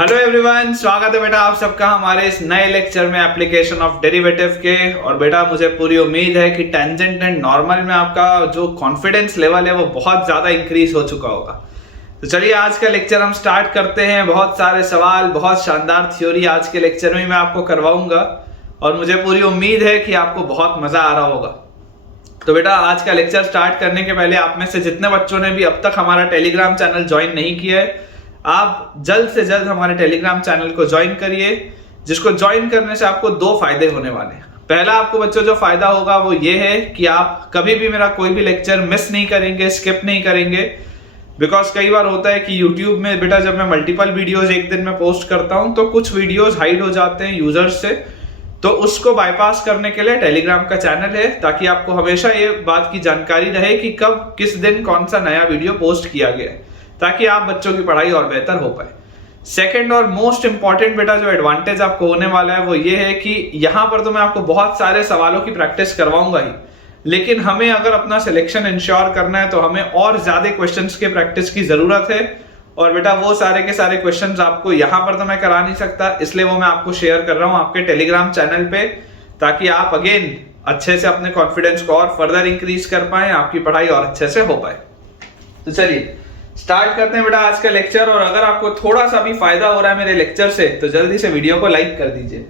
Hello everyone, स्वागत है बेटा आप सबका हमारे इस नए लेक्चर में एप्लीकेशन ऑफ डेरिवेटिव के। और बेटा मुझे पूरी उम्मीद है कि टेंजेंट एंड नॉर्मल में आपका जो कॉन्फिडेंस लेवल है वो बहुत ज़्यादा इंक्रीज हो चुका होगा। तो चलिए आज का लेक्चर हम स्टार्ट करते हैं। बहुत सारे सवाल, बहुत शानदार थ्योरी आज के लेक्चर में मैं आपको करवाऊंगा और मुझे पूरी उम्मीद है कि आपको बहुत मज़ा आ रहा होगा। तो बेटा आज का लेक्चर स्टार्ट करने के पहले आप में से जितने बच्चों ने भी अब तक हमारा टेलीग्राम चैनल ज्वाइन नहीं किया है, आप जल्द से जल्द हमारे टेलीग्राम चैनल को ज्वाइन करिए, जिसको ज्वाइन करने से आपको दो फायदे होने वाले हैं। पहला आपको बच्चों जो फायदा होगा वो ये है कि आप कभी भी मेरा कोई भी लेक्चर मिस नहीं करेंगे, स्किप नहीं करेंगे। बिकॉज कई बार होता है कि यूट्यूब में बेटा जब मैं मल्टीपल वीडियोज एक दिन में पोस्ट करता हूं तो कुछ वीडियोज हाइड हो जाते हैं यूजर्स से, तो उसको बाईपास करने के लिए टेलीग्राम का चैनल है, ताकि आपको हमेशा ये बात की जानकारी रहे कि कब किस दिन कौन सा नया वीडियो पोस्ट किया गया है, ताकि आप बच्चों की पढ़ाई और बेहतर हो पाए। सेकंड और मोस्ट इंपॉर्टेंट बेटा जो एडवांटेज आपको होने वाला है वो ये है कि यहाँ पर तो मैं आपको बहुत सारे सवालों की प्रैक्टिस करवाऊंगा ही, लेकिन हमें अगर अपना सिलेक्शन इंश्योर करना है तो हमें और ज्यादा क्वेश्चंस के प्रैक्टिस की जरूरत है। और बेटा वो सारे के सारे क्वेश्चंस आपको यहाँ पर तो मैं करा नहीं सकता, इसलिए वो मैं आपको शेयर कर रहा हूँ आपके टेलीग्राम चैनल पे, ताकि आप अगेन अच्छे से अपने कॉन्फिडेंस को और फर्दर इंक्रीज कर पाए, आपकी पढ़ाई और अच्छे से हो पाए। तो चलिए स्टार्ट करते हैं बेटा आज का लेक्चर। और अगर आपको थोड़ा सा भी फायदा हो रहा है मेरे लेक्चर से तो जल्दी से वीडियो को लाइक कर दीजिए।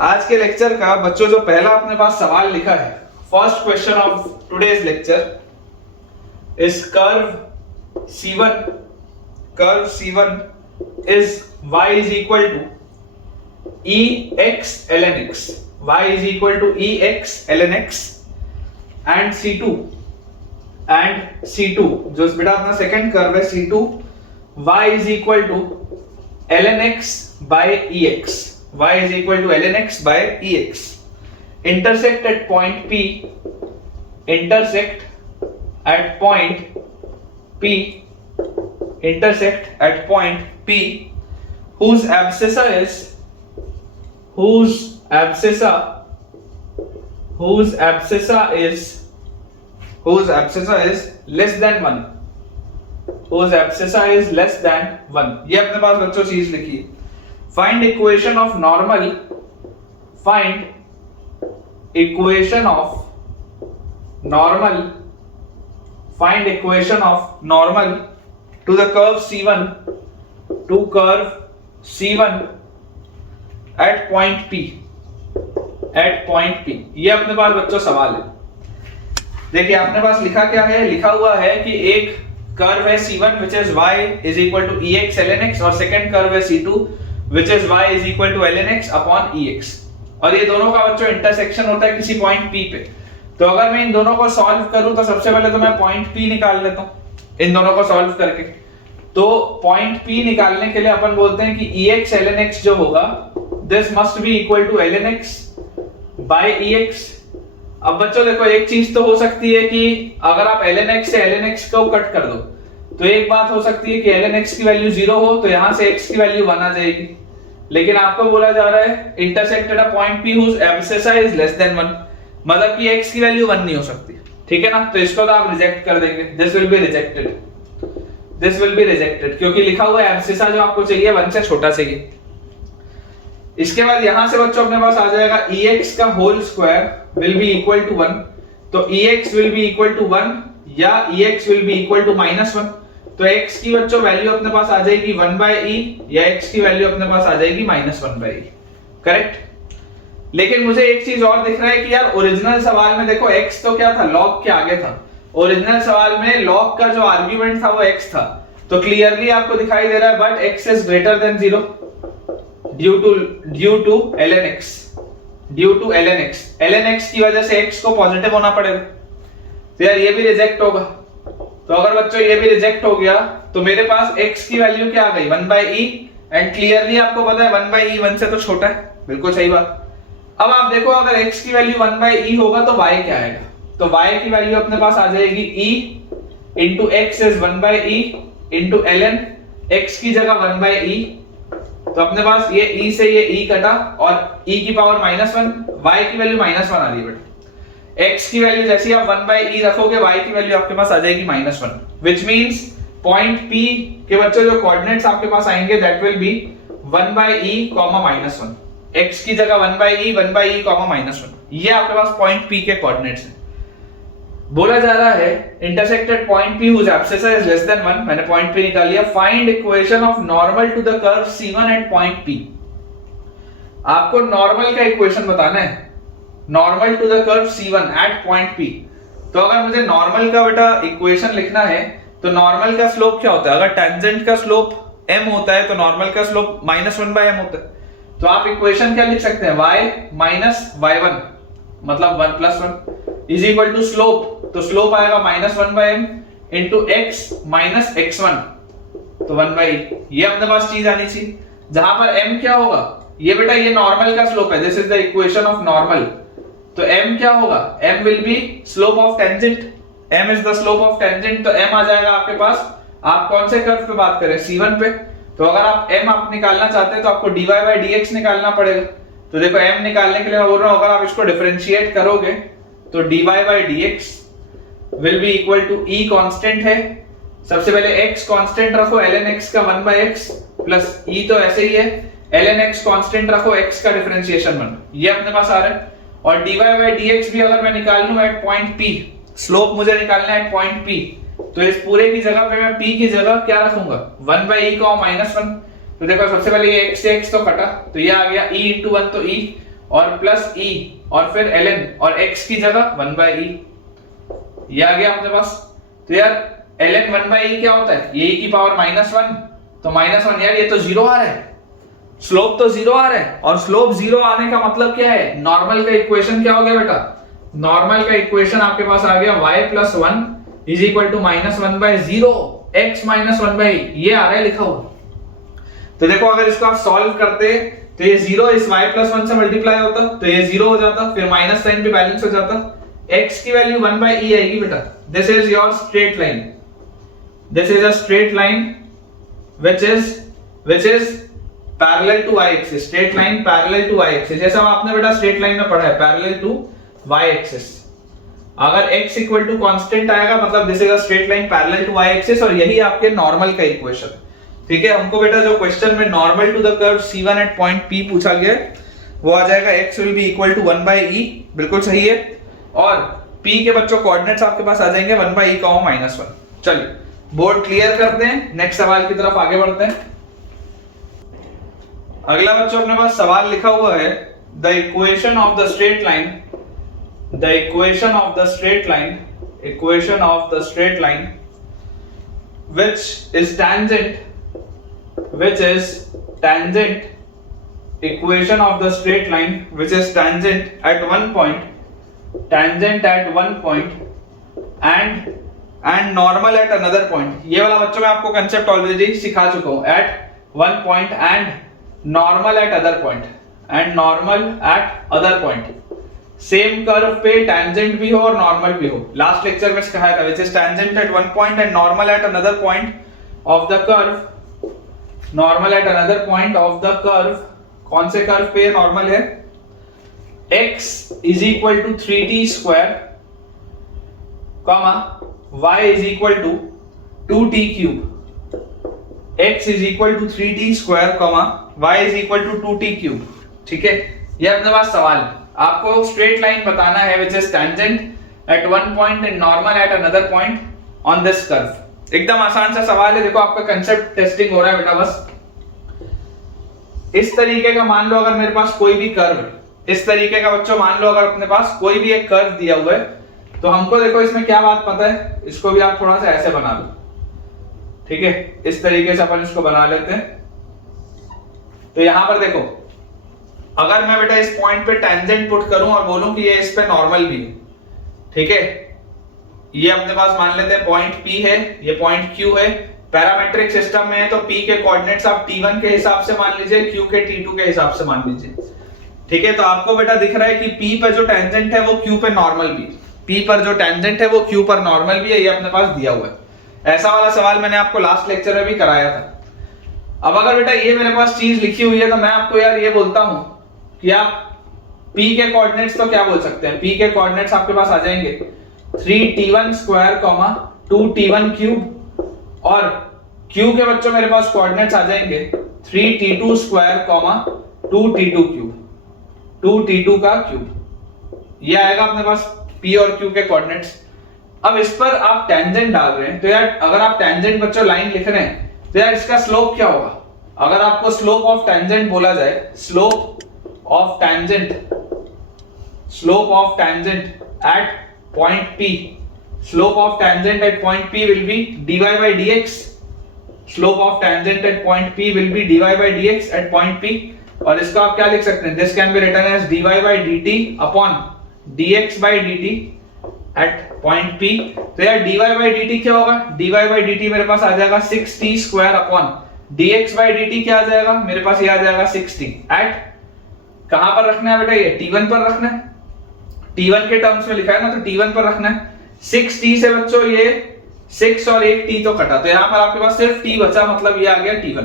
आज के लेक्चर का बच्चों जो पहला अपने पास सवाल लिखा है, first question of today's lecture is curve C1 is y is equal to ex ln x, y is equal to ex ln x and C2 जो बेटा अपना सेकंड कर्व है C2, y is equal to ln x by ex, y is equal to ln x by ex, intersect at point P, intersect at point P, whose abscissa is less than 1, whose abscissa is less than 1। ये अपने पास बच्चों चीज लिखी है। find equation of normal to the curve C1 at point P। ये अपने पास बच्चों सवाल है। देखिए अपने पास लिखा क्या है, लिखा हुआ है कि एक कर्व है C1 which is y is equal to ex ln x और सेकंड कर्व है C2 which is y is equal to ln x upon ex, और ये दोनों का बच्चों इंटरसेक्शन होता है किसी पॉइंट P पे। तो अगर मैं इन दोनों को सॉल्व करूं तो सबसे पहले तो मैं पॉइंट P निकाल लेता हूं इन दोनों को सॉल्व करके। तो पॉइंट P निकालने के लिए अपन बोलते हैं कि ex ln x जो होगा this must be equal to ln x by ex। अब बच्चों देखो एक चीज तो हो सकती है कि अगर आप ln x से ln x को कट कर दो तो एक बात हो सकती है कि ln x की वैल्यू 0 हो तो यहां से x की वैल्यू 1 आ जाएगी, लेकिन आपको बोला जा रहा है intersected a point P whose abscissa is less than 1, मतलब कि x की वैल्यू 1 नहीं हो सकती, ठीक है ना। तो इसको तो आप रिजेक्ट कर देंगे, दिस विल बी रिजेक्टेड क्योंकि लिखा हुआ है एब्सिसा जो आपको चाहिए 1 से छोटा चाहिए। इसके बाद यहां से बच्चों अपने पास आ जाएगा ex का whole square will be equal to 1, तो ex will be equal to 1 या ex will be equal to -1, तो x की बच्चों वैल्यू अपने पास आ जाएगी 1/e या x की वैल्यू अपने पास आ जाएगी -1/e, करेक्ट। लेकिन मुझे एक चीज और दिख रहा है कि यार ओरिजिनल सवाल में देखो x तो क्या था, log के आगे था। ओरिजिनल सवाल में log का जो आर्गुमेंट था वो x था, तो क्लियरली आपको दिखाई दे रहा है but x is greater than 0 due to ln x की वजह से x को पॉजिटिव होना पड़ेगा, तो यार ये भी रिजेक्ट होगा। तो अगर बच्चों ये भी रिजेक्ट हो गया तो मेरे पास x की वैल्यू क्या आ गई 1/e, एंड क्लियरली आपको पता है 1/e 1 से तो छोटा है, बिल्कुल सही बात। अब आप देखो अगर x की वैल्यू 1/e होगा तो y क्या आएगा, तो y की वैल्यू अपने पास आ जाएगी e into x is 1/e into ln x की जगह 1/e, तो अपने पास ये e से ये e कटा और e की पावर -1, y की वैल्यू -1 आ रही है बेटा। x की वैल्यू जैसे आप 1/e रखोगे y की वैल्यू आपके पास आ जाएगी -1, व्हिच मींस पॉइंट P के बच्चों जो कोऑर्डिनेट्स आपके पास आएंगे that will B 1/e, -1। x की जगह 1/e, 1/e, -1। ये आपके पास पॉइंट P के कोऑर्डिनेट्स हैं। बोला जा रहा है intersected point P whose abscissa is less than 1, मैंने पॉइंट P निकाल लिया, find equation of normal to the curve C1 at point P। आपको नॉर्मल का इक्वेशन बताना है, normal to the curve C1 at point P। तो अगर मुझे नॉर्मल का बेटा इक्वेशन लिखना है तो नॉर्मल का स्लोप क्या होता है? अगर टेंजेंट का स्लोप m होता है तो नॉर्मल का स्लोप -1/m होता है। तो आप इक्वेशन क्या लिख सकते हैं? y माइनस y1 मतलब 1 + 1 इज इक्वल टू स्लोप, तो स्लोप आएगा -1/m into x minus x1 तो 1/e। ये अपने पास चीज आनी चाहिए जहां पर m क्या होगा? ये बेटा ये नॉर्मल का स्लोप है, this is the equation of normal. तो m क्या होगा? m will be slope of tangent, m is the slope of tangent, तो m आ जाएगा आपके पास। आप कौन से कर्व पे बात करें? C1 पे। तो अगर आप m आप निकालना चाहते हैं तो आपको dy/dx निकालना पड़ेगा। तो देखो m निकालने के लिए मैं बोल रहा हूं अगर आप इसको डिफरेंशिएट करोगे तो dy/dx will be equal to e constant है, सबसे पहले x कांस्टेंट रखो, ln x का 1/x प्लस e तो ऐसे ही है, ln x कांस्टेंट रखो, x का डिफरेंशिएशन 1, ये अपने पास आ रहा है। और dy/dx भी अगर मैं निकाल लूं एट पॉइंट P, स्लोप मुझे निकालना है एट पॉइंट P, तो इस पूरे की जगह पे मैं P की जगह क्या रखूंगा? 1/e का -1। तो देखो सबसे पहले ये x से x तो कटा, तो ये आ गया e × 1 तो e और प्लस e और फिर ln और x की जगह 1/e, ये आ गया अपने पास। तो यार ln 1/e क्या होता है? ये e की पावर -1, तो -1 यार ये तो 0 आ रहा है, स्लोप तो 0 आ रहा है। और स्लोप 0 आने का मतलब क्या है? नॉर्मल का इक्वेशन क्या हो गया बेटा? नॉर्मल का इक्वेशन आपके पास आ गया y + 1 is equal to -1/0 x - 1/e, ये आ रहा है लिखा हुआ। तो देखो अगर इसको आप सॉल्व करते तो ये 0 इस y + 1 से मल्टीप्लाई होता तो ये 0 हो जाता, फिर माइनस साइन भी बैलेंस हो जाता, x की वैल्यू 1/e आएगी बेटा। This is your straight line, this is a straight line which is parallel to y axis, straight line parallel to y axis, जैसा आपने बेटा स्ट्रेट लाइन में पढ़ा है पैरेलल टू y एक्सिस। अगर x इक्वल टू कांस्टेंट आएगा मतलब this is a straight line parallel to y axis, और यही आपके नॉर्मल का इक्वेशन है। ठीक है, हमको बेटा जो क्वेश्चन में normal to the curve C1 at point P पूछा गया है वो आ जाएगा x will be equal to 1/e, बिल्कुल सही है। और P के बच्चों कोऑर्डिनेट्स आपके पास आ जाएंगे 1/e, -1। चलिए बोर्ड क्लियर करते हैं, नेक्स्ट सवाल की तरफ आगे बढ़ते हैं। अगला बच्चों अपने पास सवाल लिखा हुआ है the equation of the straight line, the equation of the straight line, equation of the straight line which is tangent, which is tangent, equation of the straight line which is tangent at one point, tangent at one point and normal at another point। ये वाला बच्चों मैं आपको concept already सिखा चुका हूं, at one point and normal at other point, and normal at other point। Same curve पे tangent भी हो और नॉर्मल भी हो, लास्ट लेक्चर में सिखाया था which is tangent at one point and normal at another point of the curve, normal at another point of the curve। कौन से कर्व पे नॉर्मल है? x is equal to 3t square, y is equal to 2t cube, x is equal to 3t square, y is equal to 2t cube। ठीक है, ये अपने पास सवाल है, आपको स्ट्रेट लाइन बताना है which is tangent at one point and normal at another point on this curve। एकदम आसान सा सवाल है, देखो आपका कंसेप्ट टेस्टिंग हो रहा है बेटा। बस इस तरीके का मान लो अगर मेरे पास कोई भी कर्व, इस तरीके का बच्चों मान लो अगर अपने पास कोई भी एक कर्व दिया हुआ है, तो हमको देखो इसमें क्या बात पता है, इसको भी आप थोड़ा सा ऐसे बना लो। ठीक है, इस तरीके से अपन इसको बना लेते हैं। तो यहां पर देखो अगर मैं बेटा इस पॉइंट पे टेंजेंट पुट करूं और बोलूं कि ये इस पे नॉर्मल भी है, ठीक है, ये अपने पास मान लेते हैं पॉइंट P है, ये पॉइंट Q है, पैरामेट्रिक सिस्टम में है तो P के कोऑर्डिनेट्स आप T1 के हिसाब से मान लीजिए, Q के T2 के हिसाब से मान लीजिए। ठीक है, तो आपको बेटा दिख रहा है कि P पर जो टेंजेंट है वो Q पे नॉर्मल भी है, P पर जो टेंजेंट है वो Q पर नॉर्मल भी है, ये अपने पास दिया हुआ है। ऐसा वाला सवाल मैंने आपको लास्ट लेक्चर में भी कराया था। अब अगर बेटा ये मेरे पास चीज लिखी हुई है तो मैं आपको यार ये बोलता हूं कि आप P के कोऑर्डिनेट्स तो क्या बोल सकते हैं? P के कोऑर्डिनेट्स आपके पास आ जाएंगे 3t1 स्क्वायर, 2t1 क्यूब और q के बच्चों मेरे पास कोऑर्डिनेट्स आ जाएंगे 3t2 square 2t2 cube, 2t2 का क्यूब, ये आएगा अपने पास p और q के कोऑर्डिनेट्स। अब इस पर आप टेंजेंट डाल रहे हैं, तो यार अगर आप टेंजेंट बच्चों लाइन लिख रहे हैं तो यार इसका स्लोप क्या होगा? अगर आपको स्लोप ऑफ टेंजेंट बोला जाए, slope of tangent at point P, slope of tangent at point P will be dy by dx, slope of tangent at point P will be dy by dx at point P। और इसको आप क्या लिख सकते हैं? This can be written as dy by dt upon dx by dt at point P। तो यार dy by dt क्या होगा? dy by dt मेरे पास आ जाएगा 6t square upon dx by dt क्या आ जाएगा? मेरे पास ये आ जाएगा 6t एट, कहां पर रखना है बेटा? ये t1 पर रखना है, t1 के टर्म्स में लिखा है ना, तो t1 पर रखना है। 6t से बच्चों ये 6 और 1 t तो कटा, तो यहां पर आपके पास सिर्फ t बचा, मतलब ये आ गया t1।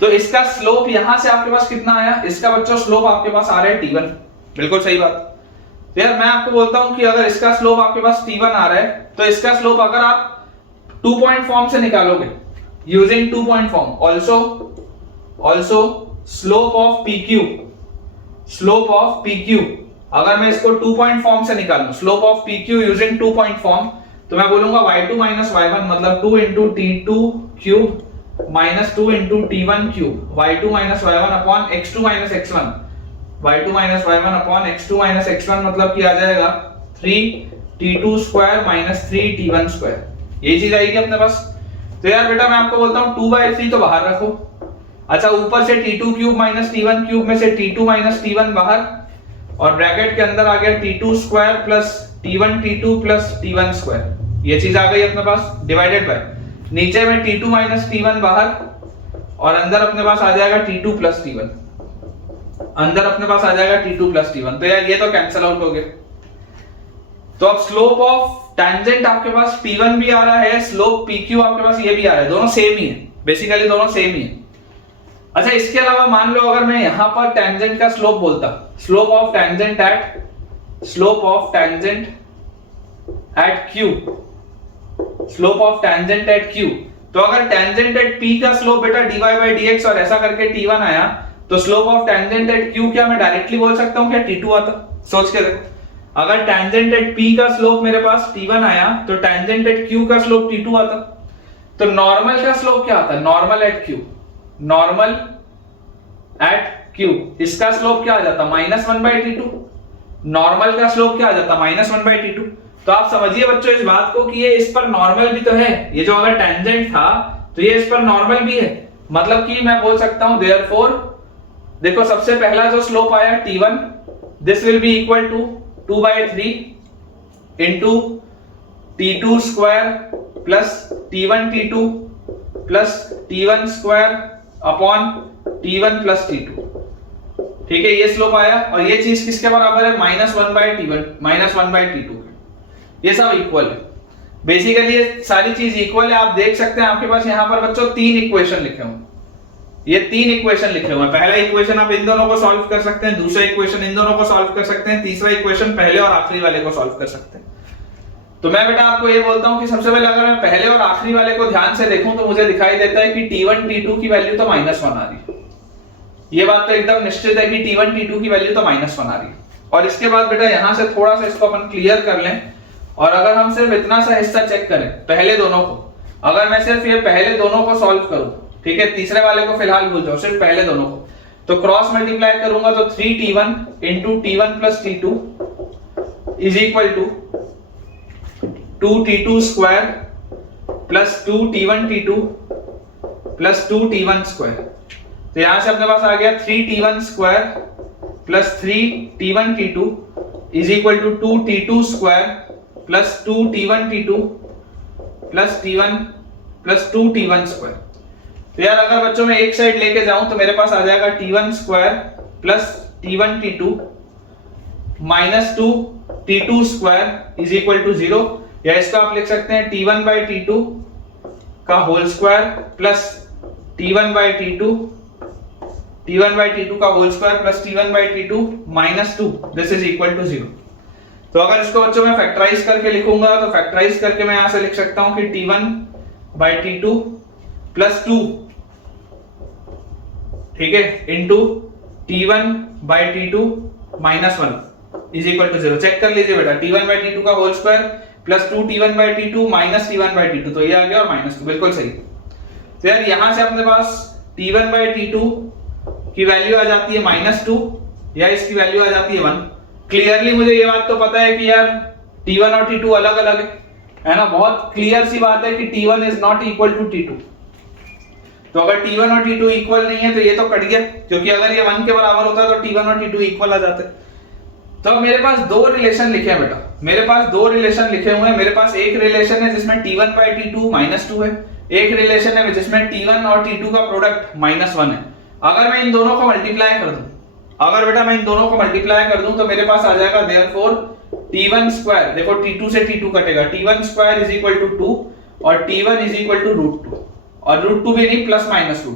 तो इसका स्लोप यहां से आपके पास कितना आया? इसका बच्चों स्लोप आपके पास आ रहा है t1, बिल्कुल सही बात। तो यार मैं आपको बोलता हूं कि अगर इसका स्लोप आपके पास t1 आ रहा है, तो इसका स्लोप अगर आप 2 पॉइंट फॉर्म से निकालोगे, using 2 point form, also slope of PQ, अगर मैं इसको 2 पॉइंट फॉर्म से निकालूं, slope of PQ using 2 point form, तो मैं बोलूंगा y2 minus y1 मतलब 2 into t2 cube minus 2 into t1 cube, y2 minus y1 upon x2 minus x1, y2 minus y1 upon x2 minus x1 मतलब क्या आ जाएगा 3t2 square minus 3t1 square, ये चीज आएगी अपने पास। तो यार बेटा मैं आपको बोलता हूं 2/3 तो बाहर रखो, अच्छा ऊपर से t2 cube minus t1 cube में से t2 minus t1 बाहर, और ब्रैकेट के अंदर आ गया t2 square plus t1 t2 plus t1 square, ये चीज आ गई अपने पास, डिवाइडेड बाय नीचे में t2 minus t1 बाहर, और अंदर अपने पास आ जाएगा t2 प्लस t1, अंदर अपने पास आ जाएगा t2 प्लस t1। तो यार ये तो कैंसिल आउट हो गया। तो अब स्लोप ऑफ टेंजेंट आपके पास p1 भी आ रहा है, स्लोप pq आपके पास ये भी आ रहा है, दोनों सेम ही है, बेसिकली दोनों सेम ही है। अच्छा इसके अलावा मान लो अगर मैं यहां पर टेंजेंट का स्लोप बोलता, slope of tangent eight q, slope of tangent eight q, तो अगर टेंजेंट एट p का स्लोप बेटा dy by dx और ऐसा करके t1 आया, तो slope of tangent eight q क्या मैं डायरेक्टली बोल सकता हूं क्या t2 आता? सोच के देखो, अगर टेंजेंट एट p का स्लोप मेरे पास t1 आया, तो टेंजेंट एट q का स्लोप t2 आता। तो नॉर्मल का स्लोप क्या आता है? नॉर्मल एट q, इसका स्लोप क्या आ जाता? -1/t2। नॉर्मल का स्लोप क्या आ जाता? -1/t2। तो आप समझिए बच्चों इस बात को कि ये इस पर नॉर्मल भी तो है, ये जो अगर टेंजेंट था तो ये इस पर नॉर्मल भी है, मतलब कि मैं बोल सकता हूं देयरफॉर, देखो सबसे पहला जो स्लोप आया t1, this will be equal to 2/3 into t2 square plus t1 t2 plus t1 square upon t1 plus t2, ठीक है, ये स्लोप आया। और ये चीज किसके बराबर है? -1/t2, ये सब इक्वल है, बेसिकली ये सारी चीज इक्वल है। आप देख सकते हैं आपके पास यहाँ पर बच्चों 3 इक्वेशन लिखे हुए, ये 3 इक्वेशन लिखे हुए हैं। पहला इक्वेशन आप इन दोनों को सॉल्व कर सकते हैं, दूसरा इक्वेशन इन दोनों को सॉल्व कर सकते हैं, तीसरा इक्वेशन पहले और आखिरी वाले को सॉल्व कर सकते हैं। तो मैं बेटा आपको ये बोलता हूं कि सबसे पहले अगर मैं पहले और आखिरी वाले को ध्यान से देखूं तो मुझे दिखाई देता है कि t1 t2 की वैल्यू तो -1 आ रही है, ये बात तो एकदम निश्चित है कि t1 t2 की वैल्यू तो -1 आ रही है। और इसके बाद बेटा यहां से थोड़ा सा इसको अपन क्लियर कर लें, और अगर हम सिर्फ इतना सा हिस्सा चेक करें पहले दोनों को, अगर मैं सिर्फ ये पहले दोनों को सॉल्व करूं, ठीक है, तीसरे वाले को फिलहाल भूल जाओ, सिर्फ पहले दोनों को, तो क्रॉस मल्टीप्लाई करूंगा तो 3t1 into t1 plus t2 is equal to 2t2 square plus 2t1 t2 plus 2t1 square. तो यहां से अपने पास आ गया 3t1 square plus 3t1 t2 is equal to 2t2 square plus 2t1 t2 plus t1 plus 2t1 square. तो यार अगर बच्चों में एक साइड लेके जाऊं तो मेरे पास आ जाएगा t1 square plus t1 t2 minus 2t2 square is equal to 0, या इसको आप लिख सकते हैं t1 by t2 का whole square plus t1 by t2 का whole square plus t1 by t2 minus 2, this is equal to 0। तो अगर इसको बच्चों में फैक्टराइज करके लिखूंगा तो फैक्टराइज करके मैं यहां से लिख सकता हूं कि t1 बाई T2 प्लस 2, ठीक है, into T1 by T2 minus 1 is equal to 0। Check कर लीजिए बेटा, T1 बाई T2 का whole square plus 2 T1 by T2 minus T1 by T2, तो ये आ गया और माइनस 2, बिल्कुल सही। तो यार यहां से अपने पास T1 बाई T2 की वैल्यू आ जाती है माइनस 2 या इसकी वैल्यू आ जाती है 1। क्लियरली मुझे ये बात तो पता है कि यार T1 और T2 अलग अलग है ना, बहुत क्लियर सी बात है कि T1 is not equal to T2। तो अगर T1 और T2 इक्वल नहीं है तो ये तो कट गया, क्योंकि अगर ये 1 के बराबर होता तो T1 और T2 इक्वल आ जाते। तो अब मेरे पास दो रिलेशन लिखे हैं बेटा, मेरे पास दो रिलेशन लिखे हुए हैं। मेरे पास एक रिलेशन है जिसमें T1 बाई T2 माइनस 2 है, एक रिलेशन है जिसमें T1 और T2 का प्रोडक्ट माइनस 1 है। अगर मैं इन दोनों को मल्टीप्लाई कर दूं, अगर बेटा मैं इन दोनों को मल्टीप्लाई कर दूं तो मेरे पास आ जाएगा देयरफॉर T1 स्क्वायर, देखो T2 से T2 कटेगा, T1 square is equal to 2 और T1 इज इक्वल टू √2, और √2 भी नहीं plus minus √2,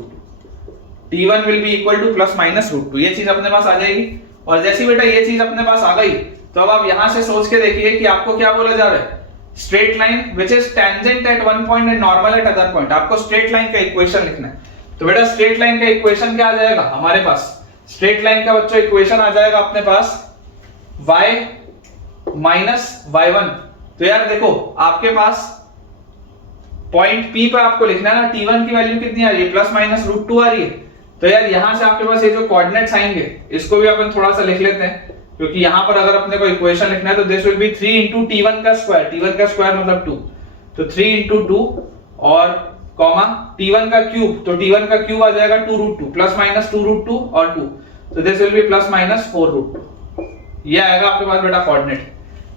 T1 will be equal two plus minus √2, ये चीज अपने पास आ जाएगी। और जैसी बेटा ये चीज अपने पास आ गई तो अब आप यहां से सोच के देखिए कि आपको क्या बोला जा रहा है, straight line which is tangent at one point and normal at other point. आपको स्ट्रेट लाइन का इक्वेशन लिखना है। तो बेटा स्ट्रेट लाइन का इक्वेशन क्या आ जाएगा हमारे पास, स्ट्रेट लाइन का बच्चों इक्वेशन आ जाएगा अपने पास y माइनस y1। तो यार देखो आपके पास पॉइंट P पे आपको लिखना है ना, T1 की वैल्यू कितनी आ रही है, प्लस माइनस √2 आ रही है। तो यार यहां से आपके पास ये जो कोऑर्डिनेट्स आएंगे इसको भी अपन थोड़ा सा लिख लेते हैं, क्योंकि यहां पर अगर अपने को इक्वेशन लिखना है तो this will B 3 into T1 का स्क्वायर, T1 का स्क्वायर मतलब 2, तो 3 into 2 और कॉमा T1 का क्यूब, तो T1 का क्यूब आ जाएगा 2√2 प्लस माइनस 2√2 और 2, तो this will B plus minus 4√2। ये आएगा आपके पास बेटा कोऑर्डिनेट,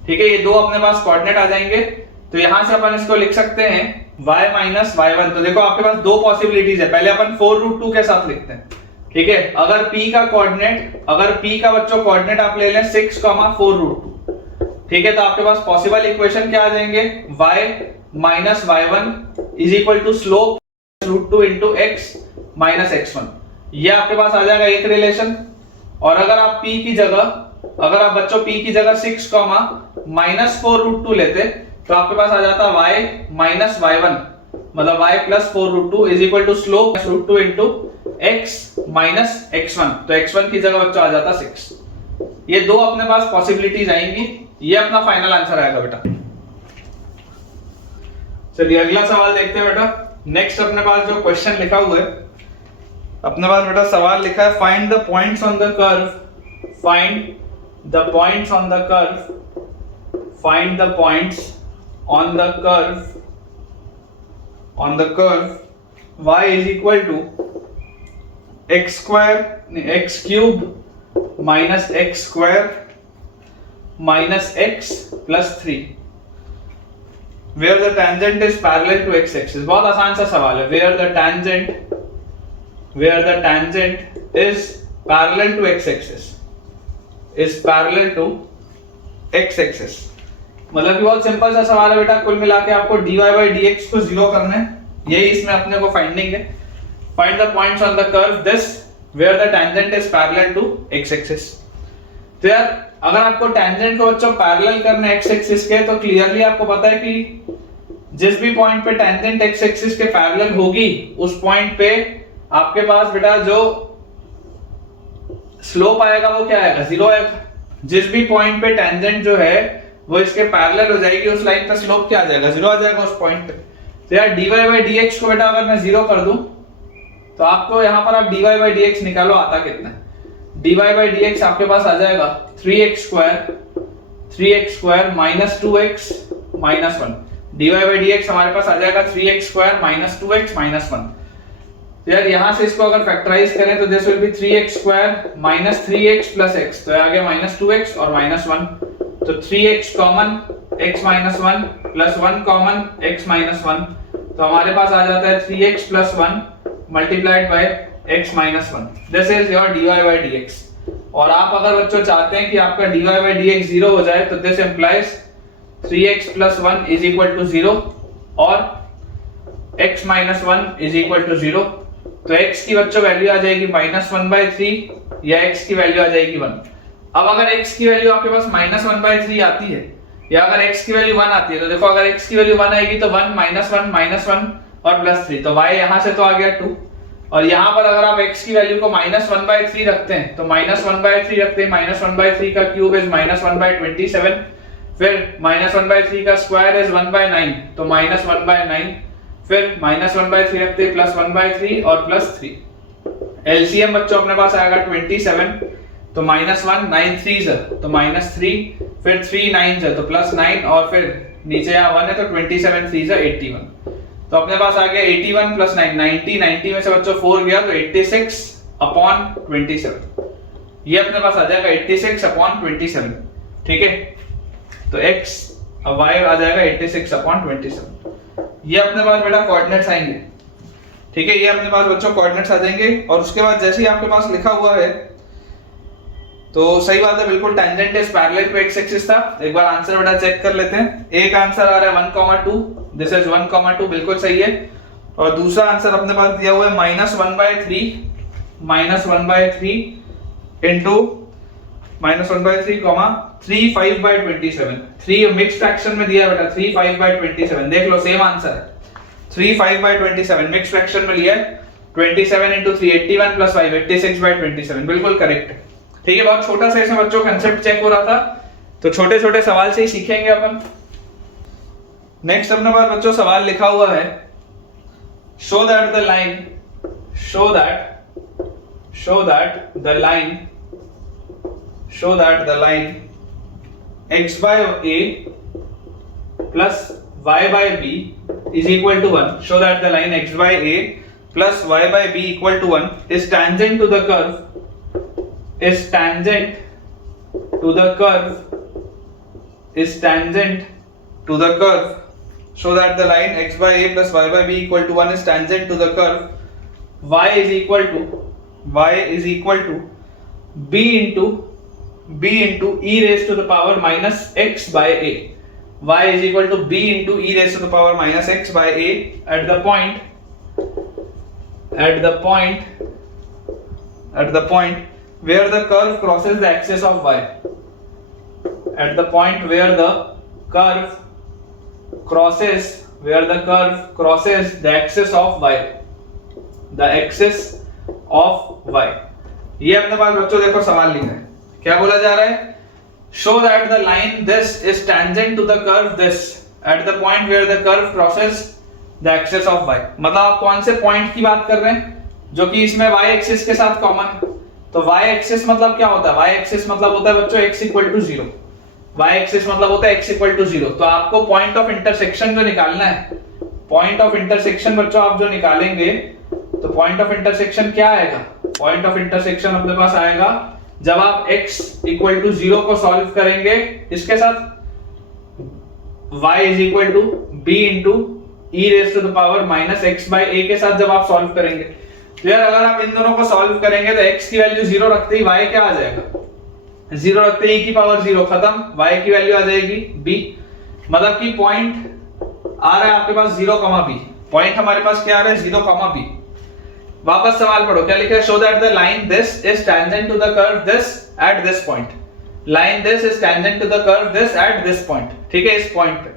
ठीक है, ये दो अपने पास कोऑर्डिनेट आ जाएंगे। तो यहां से अपन इसको लिख सकते हैं y माइनस y1। तो देखो आपके पास दो पॉसिबिलिटीज है, पहले अपन 4√2 के साथ लिखते हैं, ठीक है। अगर p का कोऑर्डिनेट, अगर p का बच्चों कोऑर्डिनेट आप ले लें 6, 4√2, ठीक है, तो आपके पास पॉसिबल इक्वेशन क्या आ जाएंगे, y minus y1 is equal to slope √2 into x minus x1, ये आपके पास आ जाएगा एक रिलेशन। और अगर आप p की जगह, अगर आप बच्चों p की जगह 6, माइनस 4√2 लेते तो आपके पास आ जाता y माइनस y1 मतलब y plus 4√2 is equal to slope √2 into x minus x1, तो x1 की जगह बच्चों आ जाता 6। ये दो अपने पास पॉसिबिलिटीज आएंगी, ये अपना फाइनल आंसर आएगा बेटा। चलिए अगला सवाल देखते हैं बेटा। नेक्स्ट अपने पास जो क्वेश्चन लिखा हुआ है, अपने पास बेटा सवाल लिखा है find the points on the curve, find the points on the curve, find the points on the curve y is equal to x square x cube minus x square minus x plus 3 where the tangent is parallel to x axis। बहुत आसान सा सवाल है, where the tangent is parallel to x axis, is parallel to x axis। मतलब कि बहुत simple सा सवाल है बेटा, कुल मिला के आपको dy by dx को जीरो करना है, यही इसमें अपने को फाइंडिंग है। Find the points on the curve this where the tangent is parallel to x axis. तो यार अगर आपको टेंजेंट को बच्चों पैरेलल करना है x एक्सिस के, तो क्लियरली आपको पता है कि जिस भी पॉइंट पे टेंजेंट x एक्सिस के पैरेलल होगी उस पॉइंट पे आपके पास बेटा जो स्लोप आएगा वो क्या आएगा, जीरो आएगा। जिस भी पॉइंट पे टेंजेंट जो है वो इसके पैरेलल हो जाएगी, उस लाइन पे स्लोप क्या आ जाएगा, जीरो आ जाएगा उस पॉइंट पे। तो यार dy by dx को बेटा अगर मैं जीरो कर दूं तो आपको यहां पर आप dy by dx निकालो आता कितना है। dy by dx आपके पास आ जाएगा 3x square minus 2x minus 1। dy by dx हमारे पास आ जाएगा 3x square minus 2x minus 1। तो यार यहां से इसको अगर फैक्टराइज करें तो this will B 3x square minus 3x plus x, तो आ गया माइनस 2x और माइनस 1। तो 3x common x minus 1 plus 1 common x minus 1, तो हमारे पास आ जाता है 3x plus 1 multiplied by x minus 1। This is your dy by dx। और आप अगर बच्चों चाहते हैं कि आपका dy by dx जीरो हो जाए तो this implies 3x plus 1 is equal to 0 और x minus 1 is equal to 0। तो x की बच्चों वैल्यू आ जाएगी माइनस 1/3 या x की वैल्यू आ जाएगी 1। अब अगर x की वैल्यू आपके पास माइनस 1/3 आती है या अगर x की वैल्यू 1 आती है, तो देखो अगर x की वैल्यू 1 आएगी तो 1 माइनस 1 माइनस 1 और +3, तो y यहां से तो आ गया 2, और यहां पर अगर आप x की वैल्यू को -1/3 रखते हैं तो -1/3 रखते हैं, -1/3 का क्यूब इज -1/27, फिर -1/3 का स्क्वायर इज 1/9, तो -1/9, फिर -1/3 रखते हैं +1/3 और +3, एलसीएम बच्चों अपने पास आएगा 27, तो -1 9 3 है तो -3, फिर 3 9 है तो +9, और फिर नीचे यहाँ 1 है तो 27 3 है 81, तो अपने पास आ गया 81 + 9 90, 90 में से बच्चों 4 गया तो 86/27, ये अपने पास आ जाएगा 86/27, ठीक है। तो x अब y आ जाएगा 86/27, ये अपने पास बेटा कोऑर्डिनेट्स आएंगे, ठीक है, ये अपने पास बच्चों कोऑर्डिनेट्स आ जाएंगे, और उसके बाद जैसे ही आपके पास लिखा हुआ है तो सही बात है, बिल्कुल tangent is parallel to x axis था। एक बार आंसर बेटा चेक कर लेते हैं, एक आंसर आ रहा है 1,2, दिस इज 1,2, बिल्कुल सही है, और दूसरा आंसर अपने पास दिया हुआ है -1/3 इनटू -1/3, 3/5/27, 3 मिक्स फ्रैक्शन में दिया है बेटा, 3/5/27, देख लो सेम आंसर है, 3/5/27 मिक्स फ्रैक्शन में लिया है, 27 × 3 81 + 5 86/27, बिल्कुल करेक्ट है, ठीक है। बहुत छोटा सा इसमें बच्चों कंसेप्ट चेक हो रहा था, तो छोटे छोटे सवाल से ही सीखेंगे अपन। नेक्स्ट अपने पास बच्चों सवाल लिखा हुआ है, show that the line x/a plus y/b is equal to 1. Show that the line x/a plus y/b equal to 1 is tangent to the curve Show that the line x/a plus y/b equal to 1 is tangent to the curve y is equal to b into e raised to the power minus x/a. Y is equal to b into e raised to the power minus x/a at the point where the curve crosses the axis of y. At the point where the curve crosses the axis of y. ये अपने पास बच्चों देखो सवाल लिखा है, क्या बोला जा रहा है, show that the line this is tangent to the curve this at the point where the curve crosses the axis of y. मतलब आप कौन से पॉइंट की बात कर रहे हैं जो कि इसमें y एक्सिस के साथ कॉमन है, तो y एक्सिस मतलब क्या होता है, y एक्सिस मतलब होता है बच्चों x = 0, y एक्सिस मतलब होता है x = 0, तो आपको पॉइंट ऑफ इंटरसेक्शन जो निकालना है, पॉइंट ऑफ इंटरसेक्शन बच्चों आप जो निकालेंगे, तो पॉइंट ऑफ इंटरसेक्शन क्या आएगा, पॉइंट ऑफ इंटरसेक्शन अपने पास आएगा जब आप x = 0 को सॉल्व करेंगे इसके साथ, y = b into e raised to the power minus x/a के साथ जब आप सॉल्व करेंगे, तो यार अगर आप इन दोनों को सॉल्व करेंगे तो x की वैल्यू 0 रखते ही y क्या आ जाएगा, 0 रखते ही e की पावर 0 खत्म, y की वैल्यू आ जाएगी b, मतलब कि पॉइंट आ रहा है आपके पास 0,b, पॉइंट हमारे पास क्या आ रहा है 0,b। वापस सवाल पढ़ो, क्या लिखा है, show that the line this is tangent to the curve this at this point, line this is tangent to the curve this at this point, ठीक है, इस पॉइंट पे।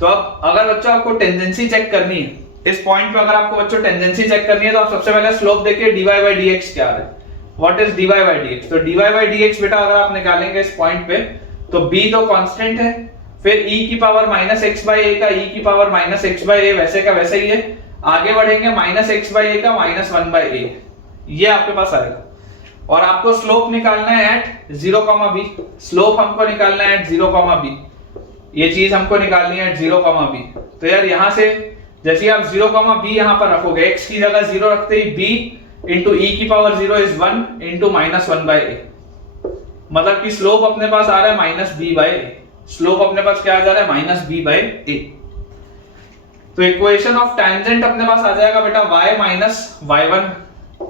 तो अब अगर बच्चों आपको टेंजेंसी चेक करनी है इस पॉइंट पे, अगर आपको बच्चों टेंजेंसी चेक करनी है तो आप सबसे पहले स्लोप देखिए dy/dx क्या आ रहा है, व्हाट इज dy/dx, तो dy/dx बेटा अगर आप निकालेंगे इस पॉइंट पे तो b तो कांस्टेंट है, फिर e की पावर माइनस x/a का e की पावर माइनस x/a वैसे का वैसे ही है, आगे बढ़ेंगे माइनस x/a का माइनस 1/a, ये आपके पास आएगा, और आपको स्लोप निकालना है एट 0,b, स्लोप हमको निकालना है एट 0,b, ये चीज हमको निकालनी है एट 0,b। तो यार यहां से जैसे आप 0,b यहां पर रखोगे, x की जगह 0 रखते ही b into e की power 0 is 1 into minus 1/a, मतलब कि स्लोप अपने पास आ रहा है -b/a, स्लोप अपने पास क्या आ जा रहा है -b/a। तो इक्वेशन ऑफ टेंजेंट अपने पास आ जाएगा बेटा y minus y1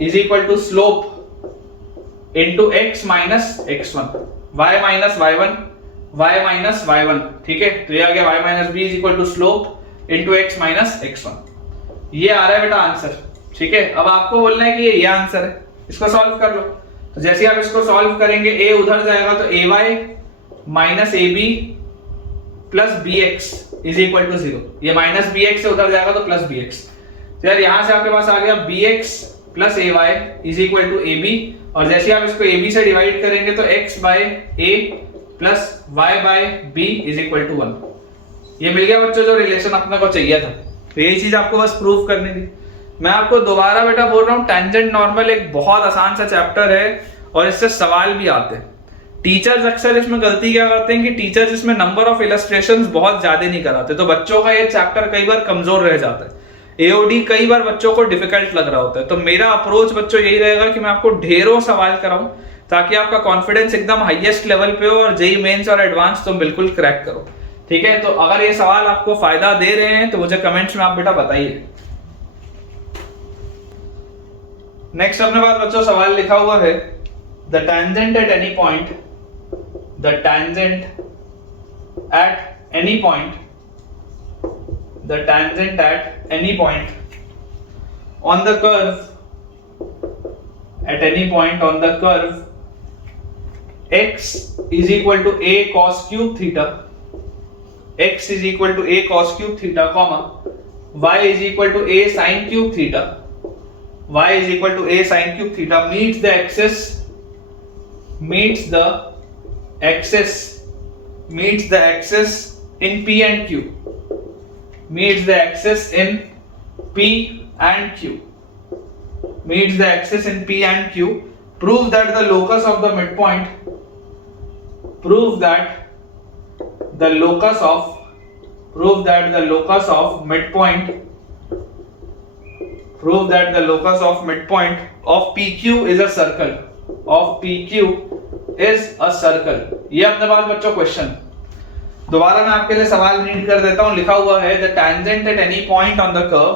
is equal to slope into x minus x1, y minus y1, ठीक है, तो ये आ गया y minus b is equal to slope into x minus x1, ये आ रहा है बेटा आंसर, ठीक है। अब आपको बोलना है कि ये आंसर है, इसको सॉल्व कर लो, तो जैसे आप इसको सॉल्व करेंगे a उधर जाएगा तो ay minus ab plus bx is equal to 0, ये minus bx से उधर जाएगा तो plus bx, तो यार यहाँ से आपके पास आ गया bx plus ay is equal to ab, और जैसे आप इसको ab से डिवाइड करेंगे तो x by a plus y by b is equal to 1। ये मिल गया बच्चों जो रिलेशन अपने को चाहिए था। तो यही चीज आपको बस प्रूव करनी थी। मैं आपको दोबारा बेटा बोल रहा हूँ, टेंजेंट नॉर्मल एक बहुत आसान सा चैप्टर है और इससे सवाल भी आते हैं। टीचर्स अक्सर इसमें गलती क्या करते हैं कि टीचर्स इसमें नंबर ऑफ इलस्ट्रेशंस बहुत ज्यादा नहीं कराते, तो बच्चों का ये चैप्टर कई बार कमजोर रह जाता है। एओडी कई बार बच्चों को डिफिकल्ट लग रहा होता है। तो मेरा अप्रोच बच्चों यही रहेगा कि मैं आपको ढेरों सवाल कराऊं ताकि आपका कॉन्फिडेंस एकदम हाईएस्ट लेवल पे हो और जेईई मेंस और एडवांस तुम बिल्कुल क्रैक करो। ठीक है, तो अगर ये सवाल आपको फायदा दे रहे हैं तो मुझे कमेंट्स में आप बेटा बताइए। नेक्स्ट अपने पास बच्चों सवाल लिखा हुआ है, the tangent at any point, the tangent at any point, the tangent at any point on the curve, at any point on the curve x is equal to a cos cube theta, x is equal to a cos cube theta, comma y is equal to a sin cube theta, y is equal to a sin cube theta meets the axis, meets the axis, meets the axis in p and q, meets the axis in P and Q, meets the axis in P and Q, prove that the locus of the midpoint, prove that the locus of, prove that the locus of midpoint, prove that the locus of midpoint of PQ is a circle, of PQ is a circle। ये अपने पास बच्चों question, दोबारा मैं आपके लिए सवाल read कर देता हूं। लिखा हुआ है, the tangent at any point on the curve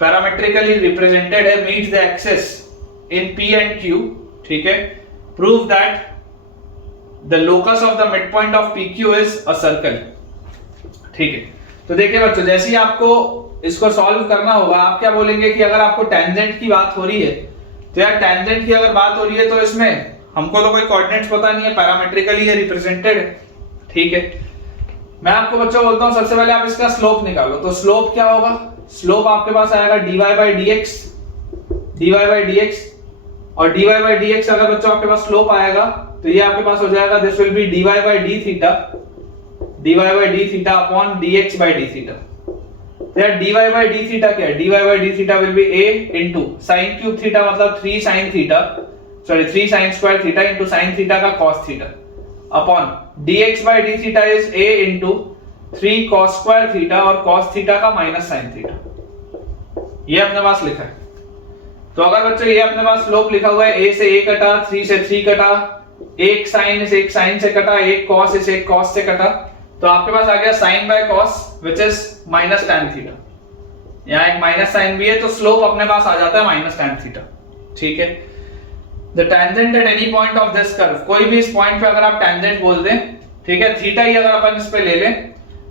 parametrically represented है meets the axis in P and Q। ठीक है, prove that the locus of the mid point of PQ is a circle. ठीक है, तो देखिए बच्चों, जैसे ही आपको इसको सॉल्व करना होगा, आप क्या बोलेंगे कि अगर आपको टेंजेंट की बात हो रही है तो यार टेंजेंट की अगर बात हो रही है तो इसमें हमको तो कोई कोऑर्डिनेट्स पता नहीं है, पैरामेट्रिकली ये रिप्रेजेंटेड है। ठीक है, मैं आपको बच्चों बोलता हूं सबसे पहले आप इसका स्लोप निकालो। तो स्लोप क्या होगा, स्लोप आपके पास आएगा dy by dx, dy by dx, और dy बाई dx अगर बच्चों आपके पास स्लोप आएगा तो ये आपके पास हो जाएगा, this will be dy by d theta, dy by d theta upon dx by d theta. तो यार dy बाई d थीटा क्या है, dy by d theta will be a into sin cube theta मतलब 3 sin theta, sorry 3 sin square theta into sin theta का cos theta upon dx by d theta is a into 3 cos square theta और cos theta का minus sin theta. ये अपने पास लिखा है। तो अगर बच्चों ये अपने पास स्लोप लिखा हुआ है, a से a कटा, 3 से 3 कटा, एक sin से कटा, एक cos से एक cos से कटा, तो आपके पास आ गया sin by cos which is minus tan theta. यहाँ एक माइनस साइन भी है तो स्लोप अपने पास आ जाता है माइनस tan थीटा। ठीक है, The tangent at any point of this curve, कोई भी इस पॉइंट पे अगर आप टेंजेंट बोल दें, ठीक है, थीटा ही अगर अपन इस पे ले लें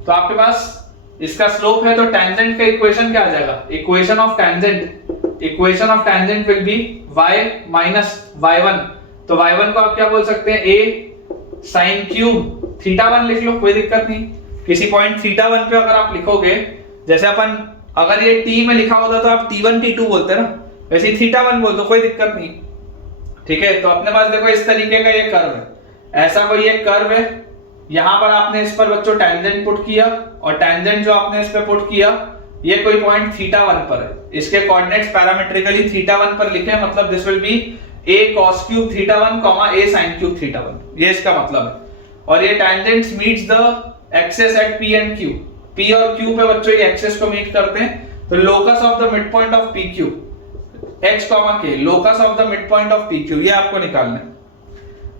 तो आपके पास इसका स्लोप है, तो टेंजेंट का इक्वेशन क्या आ जाएगा, equation of tangent, equation of tangent will be y minus y1। तो y1 को आप क्या बोल सकते हैं, a sin क्यूब थीटा 1 लिख लो, कोई दिक्कत नहीं। किसी पॉइंट थीटा 1 पे अगर आप लिखोगे, जैसे अपन अगर ये t में लिखा होता तो आप t1 t2 बोलते ना, वैसे थीटा 1 बोल दो, कोई दिक्कत नहीं। ठीक है, तो अपने पास देखो इस तरीके का ये कर्व है, ऐसा कोई एक कर्व है, यहां पर आपने इस पर बच्चों टेंजेंट पुट किया और टेंजेंट जो आपने इस पे पुट किया ये कोई पॉइंट थीटा 1 पर है, इसके कोऑर्डिनेट्स पैरामेट्रिकली थीटा 1 पर लिखे, मतलब this will be a cos cube theta 1, a sin cube theta 1, ये इसका मतलब है। और ये tangents meets the axis at p and q, p और q पे बच्चों ये एक्सिस को मीट करते हैं, तो locus of the mid point of pq x, k, locus of the mid point of pq, ये आपको निकालना है।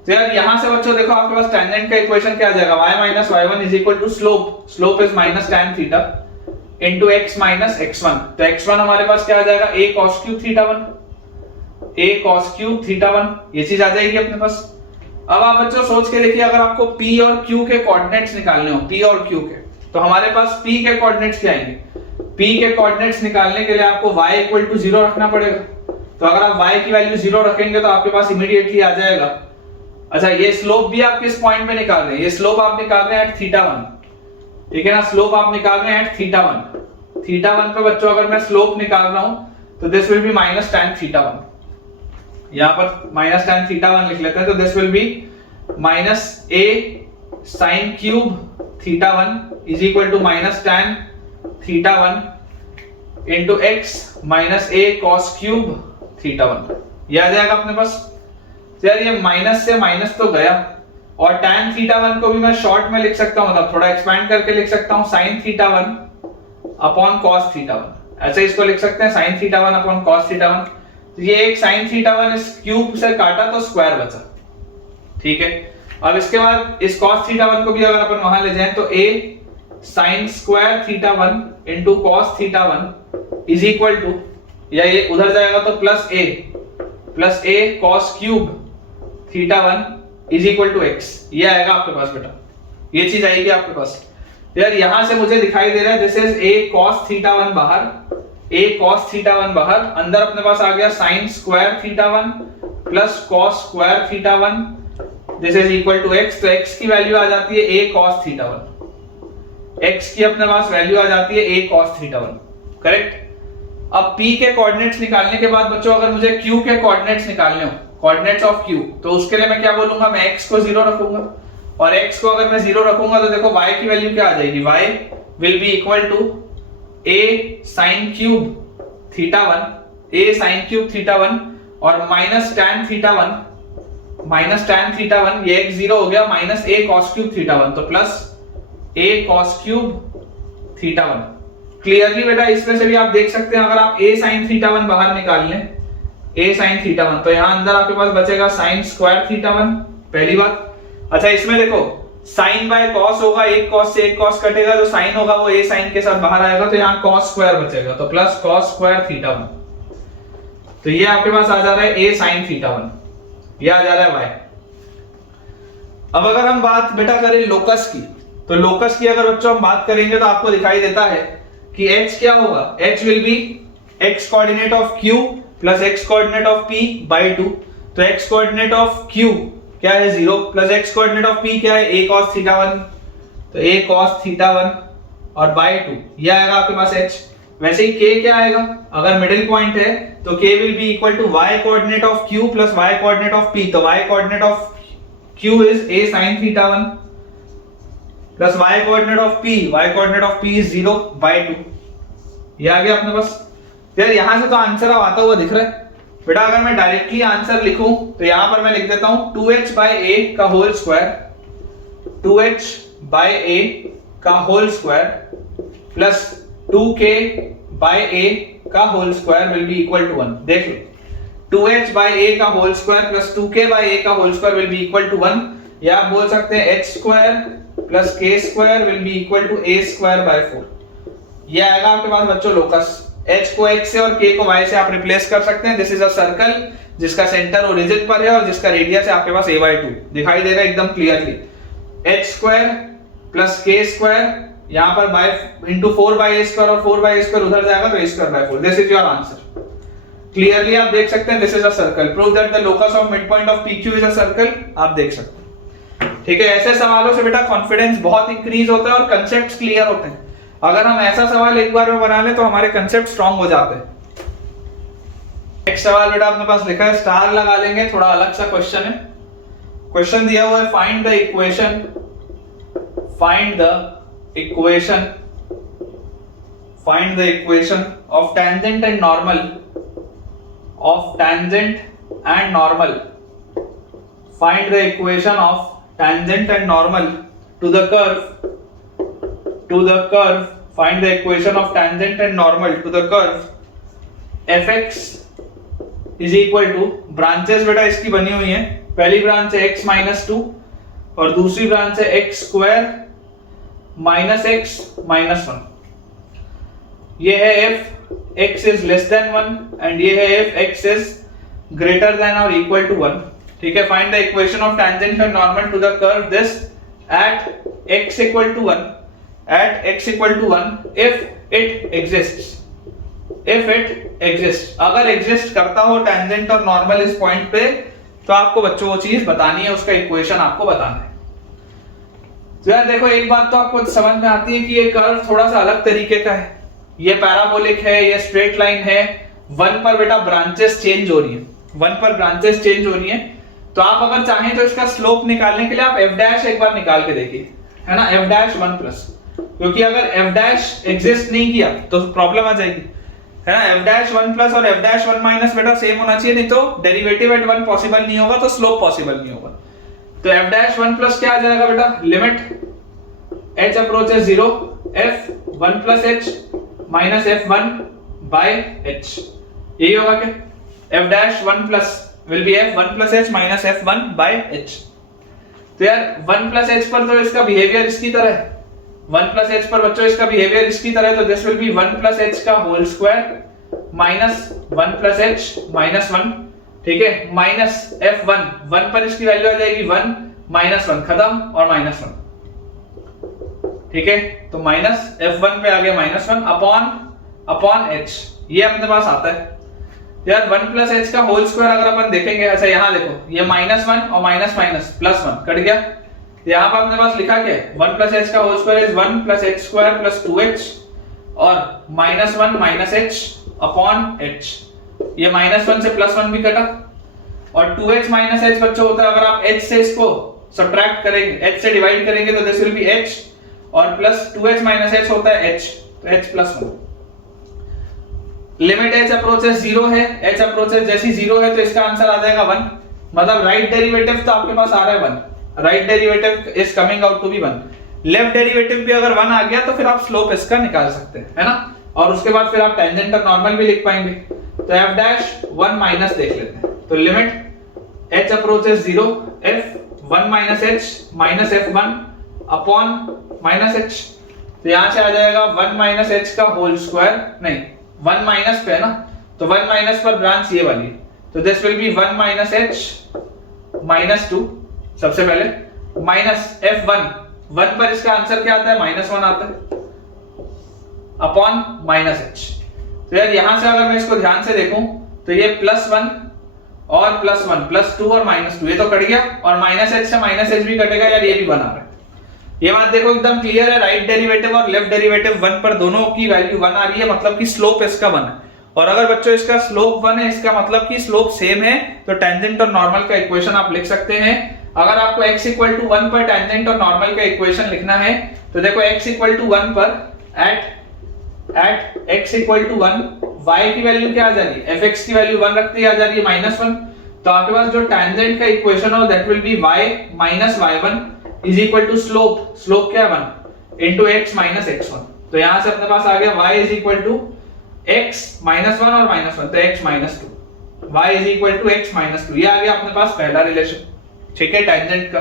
तो यार यहां से बच्चों देखो आपके पास टेंजेंट का इक्वेशन क्या आ जाएगा, y minus y1 is equal to slope, slope is minus tan theta into x minus x1। तो x1 हमारे पास क्या आ जाएगा, a cos cube theta 1, a cos cube theta 1, ये चीज आ जाएगी अपने पास। अब आप बच्चों सोच के देखिए, अगर आपको p और q के कोऑर्डिनेट्स निकालने हो, p और q के, तो हमारे पास p के कोऑर्डिनेट्स क्या आएंगे, p के कोऑर्डिनेट्स निकालने के लिए आपको y इक्वल टू 0 रखना पड़ेगा। तो अगर आप y की वैल्यू 0 रखेंगे तो आपके पास इमीडिएटली आ जाएगा, अच्छा ये स्लोप भी आप किस पॉइंट पे निकाल रहे हैं, ये स्लोप आप निकाल रहे हैं एट थीटा 1, ठीक है ना, स्लोप आप निकाल रहे हैं एट थीटा 1। थीटा वन पे बच्चों अगर मैं स्लोप निकाल रहा हूं तो this will be minus tan theta one, यहां पर माइनस tan थीटा वन लिख लेते हैं, तो this will be minus a sin cube theta one is equal to minus tan theta one into x minus a cos cube theta one. ये आ जाएगा अपने पास। तो यार ये माइनस से माइनस तो गया, और tan थीटा वन को भी मैं शॉर्ट में लिख सकता हूं, मतलब थोड़ा एक्सपैंड करके लिख सकता हूं sin theta one upon cos theta one, ऐसे इसको लिख सकते हैं sin theta one upon cos theta one. तो ये एक sin थीटा वन इस क्यूब से काटा तो स्क्वायर बचा, ठीक है। अब इसके बाद इस cos थीटा वन को भी अगर अपन वहां ले जाएं तो a sin square theta one into cos theta one is equal to, या ये उधर जाएगा तो plus a cos cube theta one is equal to x, ये आएगा आपके पास बेटा, ये चीज आएगी आपके पास। यार यहां से मुझे दिखाई दे रहा है this is a cos theta one बाहर, a cos थीटा वन बाहर, अंदर अपने पास आ गया sin square theta one plus cos square theta one, this is equal to x। तो x की वैल्यू आ जाती है a cos theta one, x की अपने पास वैल्यू आ जाती है a cos theta one, correct. अब p के कोऑर्डिनेट्स निकालने के बाद बच्चों अगर मुझे q के कोऑर्डिनेट्स निकालने हो, कोऑर्डिनेट्स ऑफ q, तो उसके लिए मैं क्या बोलूंगा, मैं x को 0 रखूंगा, और x को अगर मैं 0 रखूंगा तो देखो y की वैल्यू क्या आ जाएगी, y will be equal to a sin cube theta one, a sin cube theta one और minus tan theta one, minus tan theta one, ये एक 0 हो गया, minus a cos cube theta one, तो plus a cos cube theta one. Clearly बेटा इसमें से भी आप देख सकते हैं, अगर आप a sin थीटा वन बाहर निकाल लें, a sin थीटा वन, तो यहां अंदर आपके पास बचेगा sin स्क्वायर थीटा वन, पहली बात। अच्छा इसमें देखो sin बाय cos होगा, एक cos से एक cos कटेगा, जो sin होगा वो a sin के साथ बाहर आएगा, तो यहाँ cos स्क्वायर बचेगा, तो plus cos square theta one, तो ये आपके पास आ जा रहा है a sin थीटा वन, ये आ जा रहा है y। अब अगर हम बात बेटा करें लोकस की, तो लोकस की अगर बच्चों हम बात करेंगे तो आपको दिखाई देता है कि h क्या होगा, h will be x coordinate of q plus x coordinate of p by 2, तो x कोऑर्डिनेट ऑफ q क्या है 0 plus x coordinate of p क्या है a cos थीटा वन, तो a cos थीटा वन और by 2, ये आएगा आपके पास h। वैसे ही k क्या आएगा, अगर मिडिल पॉइंट है तो k will be equal to y coordinate of q plus y coordinate of p, तो y coordinate of q is a sin theta one plus y coordinate of p is 0 by 2, ये आ गया अपने पास। यार यहां से तो आंसर अब आता हुआ दिख रहा है बेटा। अगर मैं डायरेक्टली आंसर लिखूं तो यहां पर मैं लिख देता हूं 2h बाय a का whole square, 2h by a का whole square plus 2k by a का whole square will be equal to 1। देख लो 2h बाय a का whole square plus 2k by a का whole square will be equal to 1, या आप बोल सकते हैं h square plus k square will be equal to a square by 4। ये आएगा आपके पास बच्चों लोकस। h को x से और k को y से आप रिप्लेस कर सकते हैं। दिस इज अ सर्कल जिसका सेंटर ओरिजिन पर है और जिसका रेडियस है आपके पास a/2, दिखाई दे रहा है एकदम clearly. h square plus k square यहां पर by into 4 by a square और 4 बाय a स्क्वायर उधर जाएगा तो a square by 4। This is your answer. Clearly आप देख सकते हैं this is a circle. Prove that the locus of mid point of pq is a circle, आप देख सकते हैं। ठीक है, ऐसे सवालों से बेटा कॉन्फिडेंस बहुत इंक्रीज होता है और कांसेप्ट्स क्लियर होते हैं। अगर हम ऐसा सवाल एक बार में बना लें तो हमारे कांसेप्ट स्ट्रांग हो जाते हैं। नेक्स्ट सवाल बेटा अपने पास लिखा है, स्टार लगा लेंगे, थोड़ा अलग सा क्वेश्चन है। क्वेश्चन दिया हुआ है find the equation of tangent and normal find the equation of tangent and normal to the curve find the equation of tangent and normal to the curve fx is equal to, branches बेटा इसकी बनी हुई हैं, पहली branch है x minus 2 और दूसरी branch है x square minus x minus 1। ये है f x is less than 1 and ये है f x is greater than or equal to 1। ठीक है, find the equation of tangent and normal to the curve this at x equal to 1 if it exists। अगर exist करता हो tangent और normal इस point पे तो आपको बच्चों वो चीज बतानी है, उसका इक्वेशन आपको बताना है। तो यार देखो एक बात तो आपको समझ में आती है कि ये कर्व थोड़ा सा अलग तरीके का है। ये पैराबोलिक है, ये स्ट्रेट लाइन है, 1 पर बेटा ब्रांचेस चेंज हो रही है, 1 पर ब्रांचेस चेंज हो रही है। तो आप अगर चाहें तो इसका स्लोप निकालने के लिए आप f डैश एक बार निकाल के देखिए, है ना, f डैश 1 प्लस, क्योंकि अगर f डैश एग्जिस्ट नहीं किया तो प्रॉब्लम आ जाएगी, है ना। f डैश 1 प्लस और f डैश 1 माइनस बेटा सेम होना चाहिए, नहीं तो डेरिवेटिव एट 1 पॉसिबल नहीं होगा, तो स्लोप पॉसिबल नहीं होगा। तो f डैश 1 प्लस क्या आ जाएगा बेटा, limit h approaches 0 f 1 plus h minus f1 by h, यही होगा क्या, f dash 1 plus will be f 1 plus h minus f1 by h। तो यार 1 plus h पर तो इसका बिहेवियर इसकी तरह है, 1 plus h पर बच्चों इसका बिहेवियर इसकी तरह है, तो this will be 1 plus h का whole square minus 1 plus h minus 1, ठीक है, माइनस f1, 1 पर इसकी वैल्यू आ जाएगी 1 माइनस 1 खत्म और माइनस 1, ठीक है। तो माइनस f1 पे आ गया माइनस 1 अपॉन h, ये अपने पास आता है यार 1 प्लस h का होल स्क्वायर। अगर अपन देखेंगे, अच्छा यहाँ देखो, ये माइनस 1 और माइनस माइनस प्लस 1 कट गया, यहाँ पर अपने पास लिखा क्या है, 1 प्लस h का whole square is 1 plus h square plus 2h और minus 1 minus h upon h, ये माइनस 1 से प्लस 1 भी कटा और 2h माइनस h बच्चों होता है, अगर आप h से इसको सब्ट्रैक्ट करेंगे, h से डिवाइड करेंगे तो दिस विल बी h और प्लस 2h माइनस h होता है h, तो h plus 1। Limit h approaches 0 है, h अप्रोचेस जैसी 0 है तो इसका आंसर आ जाएगा 1, मतलब राइट डेरिवेटिव तो आपके पास आ रहा है 1, right derivative is coming out to be 1। Left derivative भी अगर 1 आ गया तो फिर आप स्लोप इसका निकाल सकते हैं, है ना, और उसके बाद फिर आप टेंजेंट और नॉर्मल भी लिख पाएंगे। तो f डैश 1 माइनस देख लेते हैं, तो limit h approaches 0 f 1 minus h minus f1 upon minus h, तो यहां से आ जाएगा 1 माइनस h का होल स्क्वायर, नहीं 1 माइनस पे है ना, तो 1 माइनस पर ब्रांच ये वाली, तो this will be 1 minus h minus 2, सबसे पहले माइनस f1, 1 पर इसका आंसर क्या आता है, माइनस 1 आता है अपॉन माइनस h। तो यार यहां से अगर मैं इसको ध्यान से देखूं तो ये प्लस 1 और प्लस 1 प्लस 2 और माइनस 2, ये तो कट गया और माइनस h से माइनस h भी कटेगा यार, ये भी बना रहा है। ये बात देखो एकदम क्लियर है, राइट डेरिवेटिव और लेफ्ट डेरिवेटिव 1 पर दोनों की वैल्यू 1 आ रही है, मतलब कि स्लोप इसका 1 है। और अगर बच्चों इसका स्लोप 1 है, इसका मतलब कि स्लोप सेम है, तो टेंजेंट और नॉर्मल का इक्वेशन आप लिख सकते हैं। अगर आपको x इक्वल टू 1 पर टेंजेंट और नॉर्मल का इक्वेशन लिखना है तो देखो x इक्वल टू 1 पर at x equal to 1 y की वैल्यू क्या आ जा रही है, fx की वैल्यू 1 रखती आ जा रही है माइनस 1, तो आपके पास जो टेंजेंट का इक्वेशन हो that will be y minus y1 is equal to slope, slope क्या है 1 इनटू x माइनस x1। तो यहां से अपने पास आ गया y is equal to x minus 1 और माइनस 1, तो x minus 2, y is equal to x minus 2, ये आ गया अपने पास पहला रिलेशन, ठीक है, टेंजेंट का।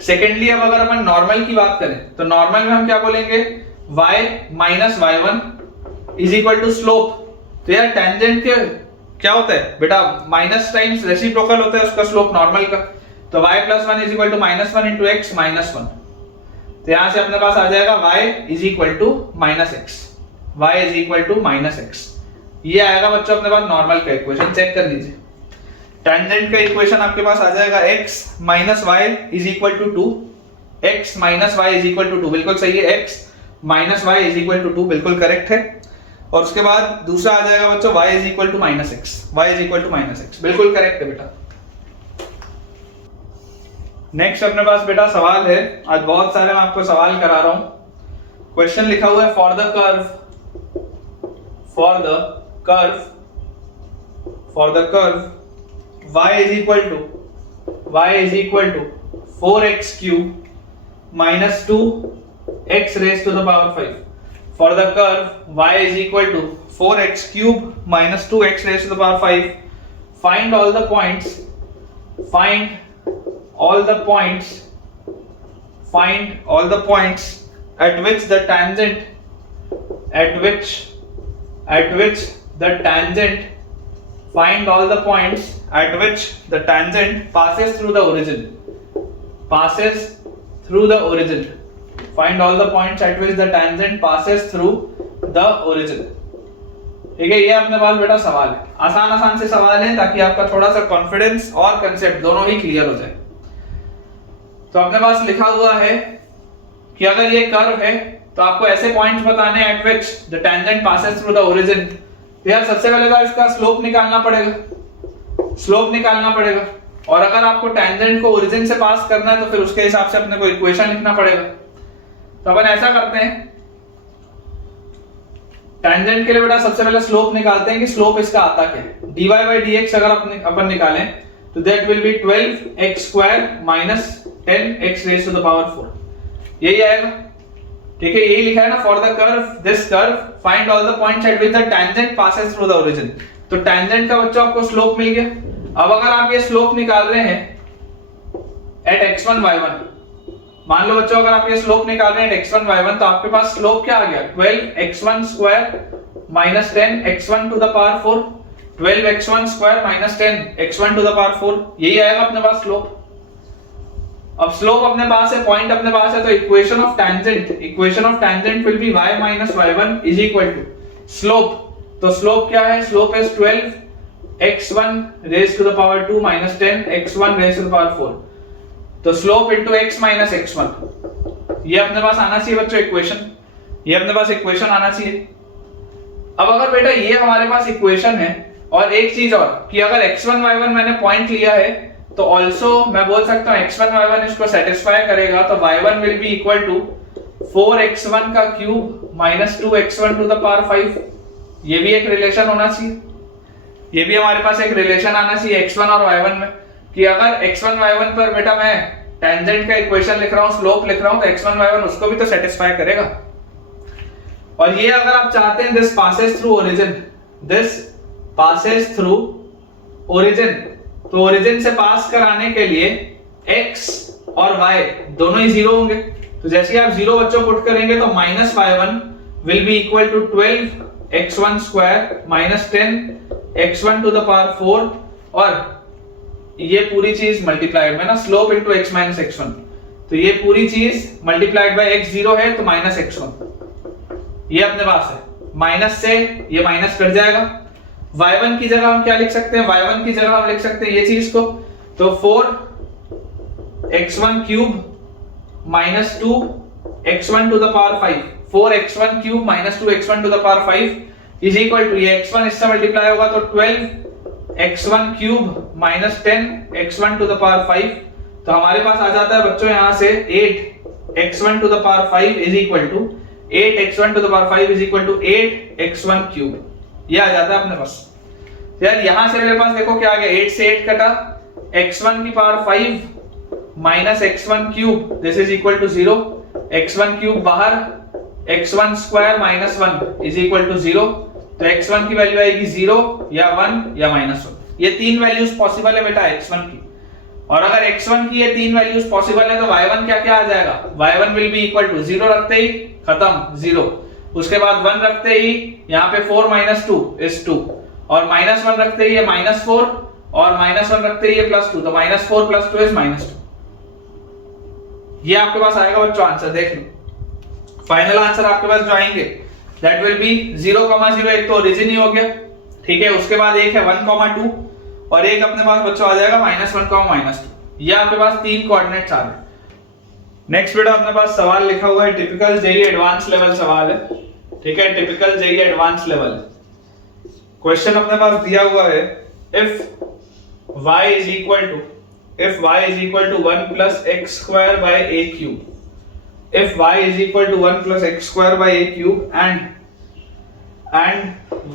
सेकेंडली अब अगर अपन नॉर्मल की बात करें तो नॉर्मल में हम क्या बोलेंगे, y minus y1 is equal to slope. तो यार टेंजेंट के क्या होता है बेटा, माइनस टाइम्स रेसिप्रोकल होता है उसका स्लोप नॉर्मल का, तो y plus 1 is equal to minus 1 into x minus 1, तो यहां से अपने पास आ जाएगा y is equal to minus x, y is equal to minus x, ये आएगा बच्चों अपने पास नॉर्मल का इक्वेशन, चेक कर लीजिए। टेंजेंट का इक्वेशन आपके पास आ जाएगा x minus y is equal to 2, x minus y is equal to 2, बिल्कुल सही है, x minus y is equal to 2 बिल्कुल करेक्ट है। और उसके बाद दूसरा आ जाएगा बच्चों y is equal to minus x, y is equal to minus x, बिल्कुल करेक्ट है बेटा। नेक्स्ट अपने पास बेटा सवाल है, आज बहुत सारे मैं आपको सवाल करा रहा हूं। क्वेश्चन लिखा हुआ है for the curve y is equal to 4x cube minus 2x raised to the power 5. For the curve y is equal to 4x cube minus 2x raised to the power 5, find all the points at which the tangent find all the points at which the tangent passes through the origin. Find all the points at which the tangent passes through the origin. ठीक है, ये अपने पास बेटा सवाल है, आसान से सवाल है ताकि आपका थोड़ा सा कॉन्फिडेंस और कंसेप्ट दोनों ही क्लियर हो जाए। तो अपने पास लिखा हुआ है कि अगर ये कर्व है तो आपको ऐसे पॉइंट्स बताने हैं eight which the tangent passes through the origin. यार सबसे पहले तो इसका स्लोप निकालना पड़ेगा, और अगर आपको टेंजेंट को ओरिजिन से पास करना है तो फिर उसके हिसाब से अपने को इक्वेशन लिखना पड़ेगा। तो अपन ऐसा करते हैं, टेंजेंट के लिए बेटा सबसे पहले स्लोप निकालते हैं कि स्लोप इसका आता क्या है। dy by dx अगर अपन निकालें तो that will be 12x square minus 10x raise to the power 4, यही आएगा। ठीक है, यही लिखा है ना, for the curve this curve find all the points at which the tangent passes through the origin. तो टेंजेंट का बच्चों आपको स्लोप मिल गया। अब अगर आप ये स्लोप निकाल रहे हैं एट x1 y1, मान लो बच्चों अगर आप ये स्लोप निकाल रहे हैं एट x1 y1, तो आपके पास स्लोप क्या आ गया, 12x1 square minus 10x1 to the power 4, 12x1 square minus 10x1 to the power 4, यही आएगा अपने पास स्लोप। अब स्लोप अपने पास है, पॉइंट अपने पास है, तो equation of tangent will be y minus y1 is equal to slope. तो स्लोप क्या है, slope is 12x1 raise to the power 2 minus 10x1 raise to the power 4, तो slope into x minus x1, ये अपने पास आना चाहिए बच्चों equation, ये अपने पास इक्वेशन आना चाहिए। अब अगर बेटा ये हमारे पास इक्वेशन है, और एक चीज और कि अगर x1 y1 मैंने पॉइंट लिया है तो ऑल्सो मैं बोल सकता हूं x1 y1 इसको सेटिस्फाई करेगा, तो y1 will be equal to 4x1 का cube minus 2x1 to the power 5, ये भी एक रिलेशन होना चाहिए, ये भी हमारे पास एक रिलेशन आना चाहिए x1 और y1 में, कि अगर x1 y1 पर बेटा मैं टेंजेंट का इक्वेशन लिख रहा हूं, स्लोप लिख रहा हूं, तो x1 y1 उसको भी तो सेटिस्फाई करेगा। और ये अगर आप चाहते हैं दिस पासेस थ्रू ओरिजिन, तो ओरिजिन से पास कराने के लिए x और y दोनों ही जीरो होंगे, तो जैसे ही आप जीरो बच्चों पुट करेंगे तो minus y1 will be equal to 12x1 square minus 10x1 to the power 4, और ये पूरी चीज मल्टीप्लाइड में ना slope into x minus x1, तो ये पूरी चीज मल्टीप्लाइड बाय x जीरो है तो माइनस x1, ये अपने पास है, माइनस से ये माइनस कट जाएगा। y1 की जगह हम क्या लिख सकते हैं, y1 की जगह हम लिख सकते हैं ये चीज को, तो 4x1 cube minus 2x1 to the power 5, 4x1 cube minus 2x1 to the power 5 is equal to, ये x1 इससे मल्टीप्लाई होगा तो 12x1 cube minus 10x1 to the power 5, तो हमारे पास आ जाता है बच्चों यहां से 8x1 to the power 5 is equal to 8x1 to the power 5 is equal to 8x1 cube, ये आ जाता है अपने पास। यार यहां से मेरे पास देखो क्या आ गया, 8 से 8 कटा, x1 की power 5 minus x1 cube this is equal to 0, x1 cube बाहर, x1 square minus 1 is equal to 0, तो x1 की वैल्यू आएगी 0 या 1 या माइनस 1, ये तीन वैल्यूज पॉसिबल है बेटा x1 की। और अगर x1 की ये तीन वैल्यूज पॉसिबल है तो y1 क्या क्या आ जाएगा, y1 will be equal to 0 रखते ही खत्म 0, उसके बाद 1 रखते ही यहाँ पे 4 माइनस 2 इज 2, और माइनस 1 रखते ही ये माइनस 4, और माइनस 1 रखते ही ये प्लस 2, तो माइनस 4 प्लस 2 इज माइनस 2, ये आपके पास आएगा बच्चों आंसर। देख लो फाइनल आंसर आपके पास जो आएंगे दैट विल बी 0,0, एक तो ओरिजिन ही हो गया, ठीक है, उसके बाद एक है 1,2 और एक अपने पास बच्चों आ जाएगा -1, -2, ये आपके पास तीन कोऑर्डिनेट्स आ रहे हैं। नेक्स्ट बेटा अपने पास सवाल लिखा हुआ है, टिपिकल जेईई एडवांस लेवल सवाल है, ठीक है, typical JEE advance level. Question अपने पास दिया हुआ है, if y is equal to 1 plus x square by a cube, if y is equal to 1 plus x square by a cube and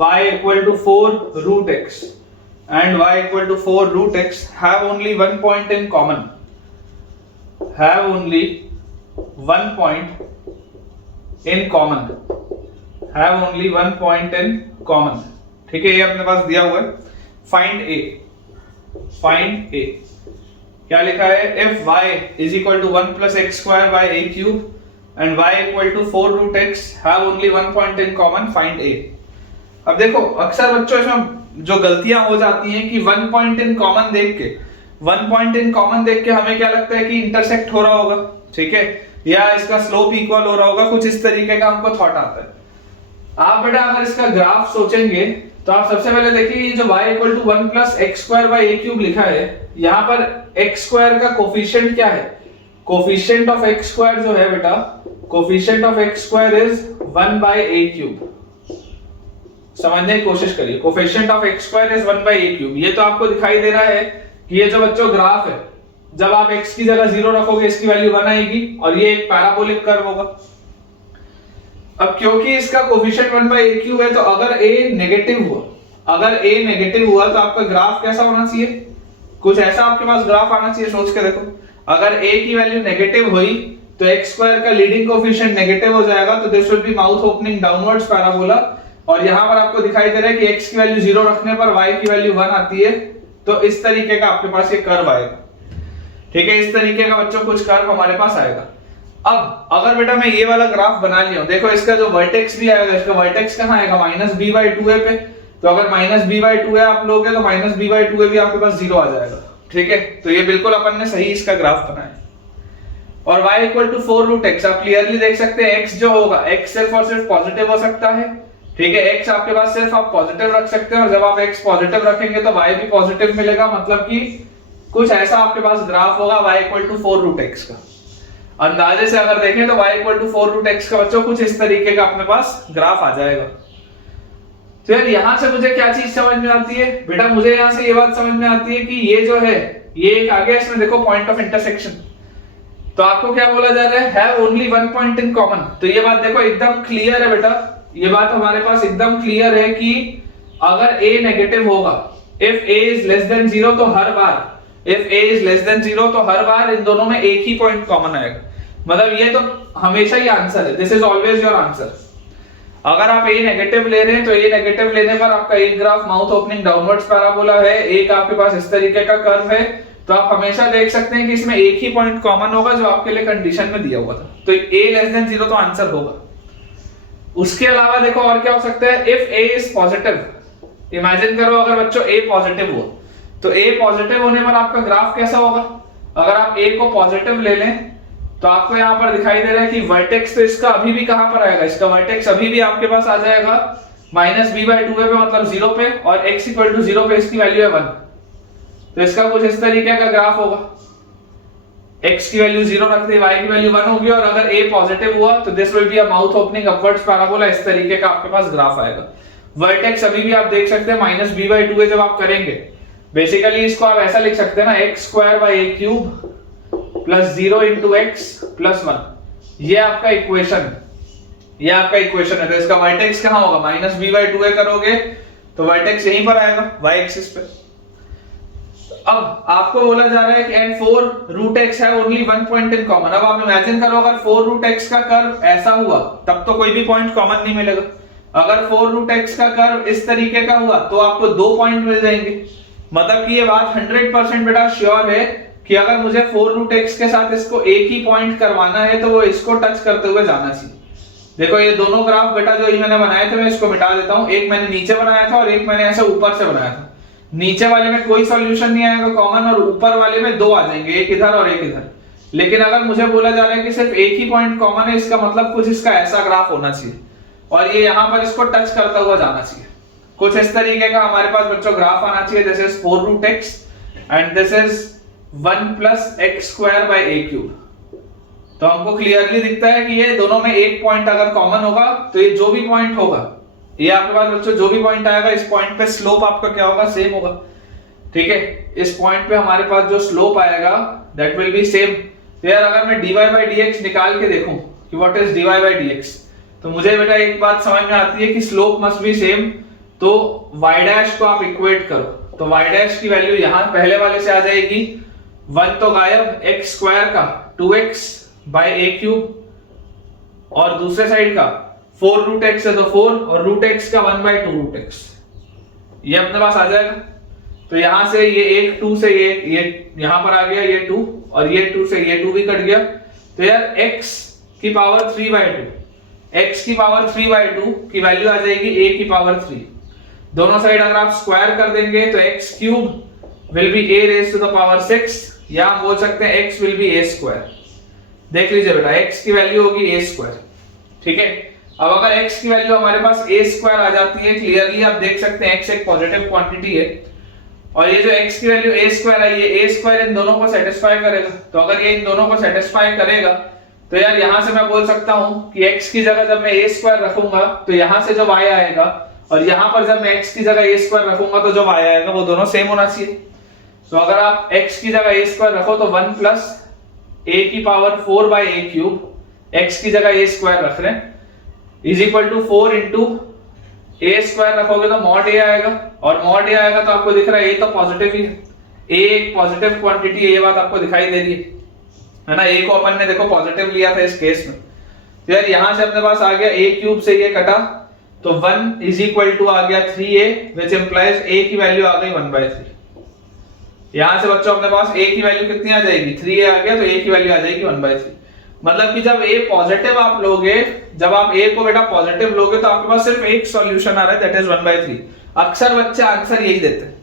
y equal to 4 root x and y equal to 4 root x have only one point in common, have only one point in common, have only one point in common, ठीक है, ये अपने पास दिया हुआ है, find a क्या लिखा है, if y is equal to 1 plus x square by a cube and y equal to 4 root x have only one point in common, find a। अब देखो अक्सर बच्चों इसमें जो गलतियां हो जाती हैं कि वन पॉइंट इन कॉमन देख के हमें क्या लगता है कि इंटरसेक्ट हो रहा होगा, ठीक है, या इसका स्लोप इक्वल हो रहा होगा, कुछ इस तरीके का हमको थॉट आता है। आप बेटा अगर इसका ग्राफ सोचेंगे तो आप सबसे पहले देखिए ये जो y equal to 1 plus x square by a cube लिखा है, यहाँ पर x स्क्वायर का कोफिशिएंट क्या है, कोफिशिएंट ऑफ एक्स स्क्वायर जो है बेटा, coefficient of x square is 1/a³। समझने की कोशिश करिए, coefficient of x square is 1/a³। ये तो आपको दिखाई दे रहा है कि ये जो बच्चों ग्राफ है, जब आप x की जगह 0 रखोगे इसकी वैल्यू 1 आएगी और ये एक पैराबोलिक कर्व होगा। अब क्योंकि इसका कोफिशिएंट 1/a³ है, तो अगर a नेगेटिव हुआ तो आपका ग्राफ कैसा होना चाहिए? कुछ ऐसा आपके पास ग्राफ आना चाहिए, सोच के देखो। अगर a की वैल्यू नेगेटिव हुई तो x स्क्वायर का लीडिंग कोफिशिएंट नेगेटिव हो जाएगा, तो this will B mouth opening downwards parabola. और यहां पर आपको दिखाई दे रहा है कि x की वैल्यू 0 रखने पर y की वैल्यू 1 आती है, तो इस तरीके का आपके पास ये कर्व आएगा। ठीक है, इस तरीके का बच्चों कुछ कर्व हमारे पास आएगा। अब अगर बेटा मैं ये वाला ग्राफ बना लिया हूं, देखो इसका जो वर्टेक्स भी आएगा, इसका वर्टेक्स कहां आएगा? -b/2a पे। तो अगर -b/2a आप लोगे तो -b/2a भी आपके पास 0 आ जाएगा। ठीक है, तो ये बिल्कुल अपन ने सही इसका ग्राफ बनाया। और y = 4√x, आप क्लियरली देख सकते हैं x जो होगा, x सिर्फ और सिर्फ पॉजिटिव हो सकता है। ठीक है, x आपके पास सिर्फ आप पॉजिटिव रख सकते हैं, और जब आप x पॉजिटिव रखेंगे तो y भी पॉजिटिव मिलेगा, मतलब कि कुछ ऐसा आपके पास ग्राफ होगा y = 4√x का। अंदाजे से अगर देखें तो y = 4√x का बच्चों कुछ इस तरीके का अपने पास ग्राफ आ जाएगा। तो यार यहां से मुझे क्या चीज समझ में आती है बेटा? मुझे यहां से ये बात समझ में आती है कि ये जो है, ये एक आ गया, इसमें देखो पॉइंट ऑफ इंटरसेक्शन। तो आपको क्या बोला जा रहा है? Have only one point in common. तो ये बात देखो एकदम क्लियर है बेटा, ये बात हमारे पास एकदम क्लियर है कि अगर a नेगेटिव होगा, if a is less than 0, तो हर बार इन दोनों में एक ही पॉइंट कॉमन आएगा। मतलब ये तो हमेशा ही आंसर है, this is always your answer. अगर आप a नेगेटिव ले रहे हैं तो a नेगेटिव लेने पर आपका एक graph mouth opening downwards parabola है, एक आपके पास इस तरीके का कर्व है, तो आप हमेशा देख सकते हैं कि इसमें एक ही पॉइंट कॉमन होगा जो आपके लिए कंडीशन में दिया हुआ था। तो a लेस देन 0 तो आंसर होगा। उसके अलावा देखो और क्या हो सकता है? If a is positive, imagine करो अगर बच्चों a पॉजिटिव हो, तो a पॉजिटिव होने पर आपका ग्राफ कैसा होगा? अगर आप a को पॉजिटिव ले लें तो आपको यहाँ पर दिखाई दे रहा है कि वर्टेक्स तो इसका अभी भी कहां पर आएगा? इसका वर्टेक्स अभी भी आपके पास आ जाएगा -b/2a पे, मतलब 0 पे, और x = 0 पे इसकी वैल्यू है 1। तो इसका कुछ इस तरीके का ग्राफ होगा। x की वैल्यू 0 रखते y की वैल्यू 1 होगी, और अगर a पॉजिटिव हुआ तो this will be a mouth opening upwards parabola. इस तरीके का आपके पास ग्राफ आएगा। वर्टेक्स अभी भी आप देख सकते हैं -b/2a जब आप करेंगे, बेसिकली इसको आप ऐसा लिख सकते हैं ना, x² + 0 × x + 1। ये आपका इक्वेशन है। तो इसका वर्टेक्स कहां होगा? -b/2a करोगे तो वर्टेक्स यहीं पर आएगा y एक्सिस पे। अब आपको बोला जा रहा है कि एंड 4√x है only one point in common. अब आप इमेजिन करो अगर 4√x का कर्व ऐसा हुआ तब तो कोई भी पॉइंट कॉमन नहीं मिलेगा। अगर 4√x का कर्व इस तरीके का हुआ तो आपको 2 पॉइंट मिल जाएंगे। मतलब कि ये बात 100% बेटा श्योर है कि अगर मुझे 4√x के साथ इसको एक ही पॉइंट करवाना है तो वो इसको टच करते हुए जाना चाहिए। देखो ये दोनों ग्राफ बेटा जो मैंने बनाए थे, मैं इसको मिटा देता हूं। एक मैंने नीचे बनाया था और एक मैंने ऐसे ऊपर से बनाया था। नीचे वाले में कोई सॉल्यूशन नहीं आएगा कॉमन, और ऊपर वाले में 2 आ जाएंगे, एक इधर और एक इधर। लेकिन अगर मुझे बोला जा रहा है कि सिर्फ एक ही पॉइंट कॉमन है, इसका मतलब कुछ इसका ऐसा ग्राफ होना चाहिए और ये यहां पर इसको टच करता हुआ जाना चाहिए। कुछ इस तरीके का हमारे पास बच्चों ग्राफ आना चाहिए। This is 4√x and this is 1 + x²/a³। तो हमको क्लियरली दिखता है कि ये दोनों में एक पॉइंट अगर कॉमन होगा तो ये जो भी पॉइंट होगा, ये आपके पास बच्चों जो भी पॉइंट आएगा, इस पॉइंट पे स्लोप आपका क्या होगा? सेम होगा। ठीक है, इस पॉइंट पे हमारे पास जो स्लोप आएगा दैट विल बी सेम। तो यार अगर मैं dy/dx निकाल के देखूं कि व्हाट इज dy/dx, तो मुझे बेटा एक बात समझ में आती है कि स्लोप मस्ट बी सेम। तो y' को आप इक्वेट करो, तो y' की वैल्यू यहां पहले वाले से आ जाएगी, 1 तो गायब, x² का 2x/a³, और दूसरे साइड का 4√x है तो 4, और √x का 1/2√x, ये अपने पास आ जाएगा। तो यहां से ये एक 2 से ये यहां पर आ गया, ये 2, और ये 2 से ये 2 भी कट गया। तो यार x की पावर 3/2, x की पावर 3/2 की वैल्यू आ जाएगी a की पावर 3। दोनों साइड अगर आप स्क्वायर कर देंगे तो x³ विल बी a⁻⁶, या हम बोल सकते हैं x विल बी a²। देख लीजिए बेटा, x की वैल्यू होगी a²। ठीक है, अब अगर x की वैल्यू हमारे पास a² आ जाती है, क्लियरली आप देख सकते हैं x एक पॉजिटिव क्वांटिटी है, और ये जो x की वैल्यू a स्क्वायर आई है, a स्क्वायर इन दोनों को सेटिस्फाई करेगा। तो अगर ये इन दोनों को सेटिस्फाई करेगा तो यार यहां से मैं बोल सकता हूं कि x की जगह जब मैं a स्क्वायर रखूंगा तो यहां से जो y आएगा और यहां पर जब मैं x की जगह a स्क्वायर रखूंगा तो जो y आएगा वो दोनों सेम होना चाहिए। तो अगर आप x की जगह a स्क्वायर रखो तो 1 प्लस a की power 4 by a cube, x की जगह a स्क्वायर रख रहे हैं, is equal to 4 into a square रखोगे तो मॉड a आएगा, और मॉड a आएगा तो आपको दिख रहा है a तो पॉजिटिव ही है, a एक पॉजिटिव क्वांटिटी है, ये बात आपको दिखाई दे रही है ना। a को अपन ने देखो पॉजिटिव लिया था इस केस में, तो यार यहां से अपने पास आ गया a क्यूब से ये कटा तो 1 इज इक्वल टू आ गया 3a, व्हिच इंप्लाइज a की वैल्यू आ गई 1/3। यहां से बच्चों अपने पास a की वैल्यू कितनी आ जाएगी, 3a आ गया, तो a की वैल्यू आ जाएगी 1/3। मतलब कि जब a पॉजिटिव आप लोगे, जब आप a को बेटा पॉजिटिव लोगे तो आपके पास सिर्फ एक सॉल्यूशन आ रहा है, दैट इज 1/3। अक्सर बच्चे आंसर यही देते हैं,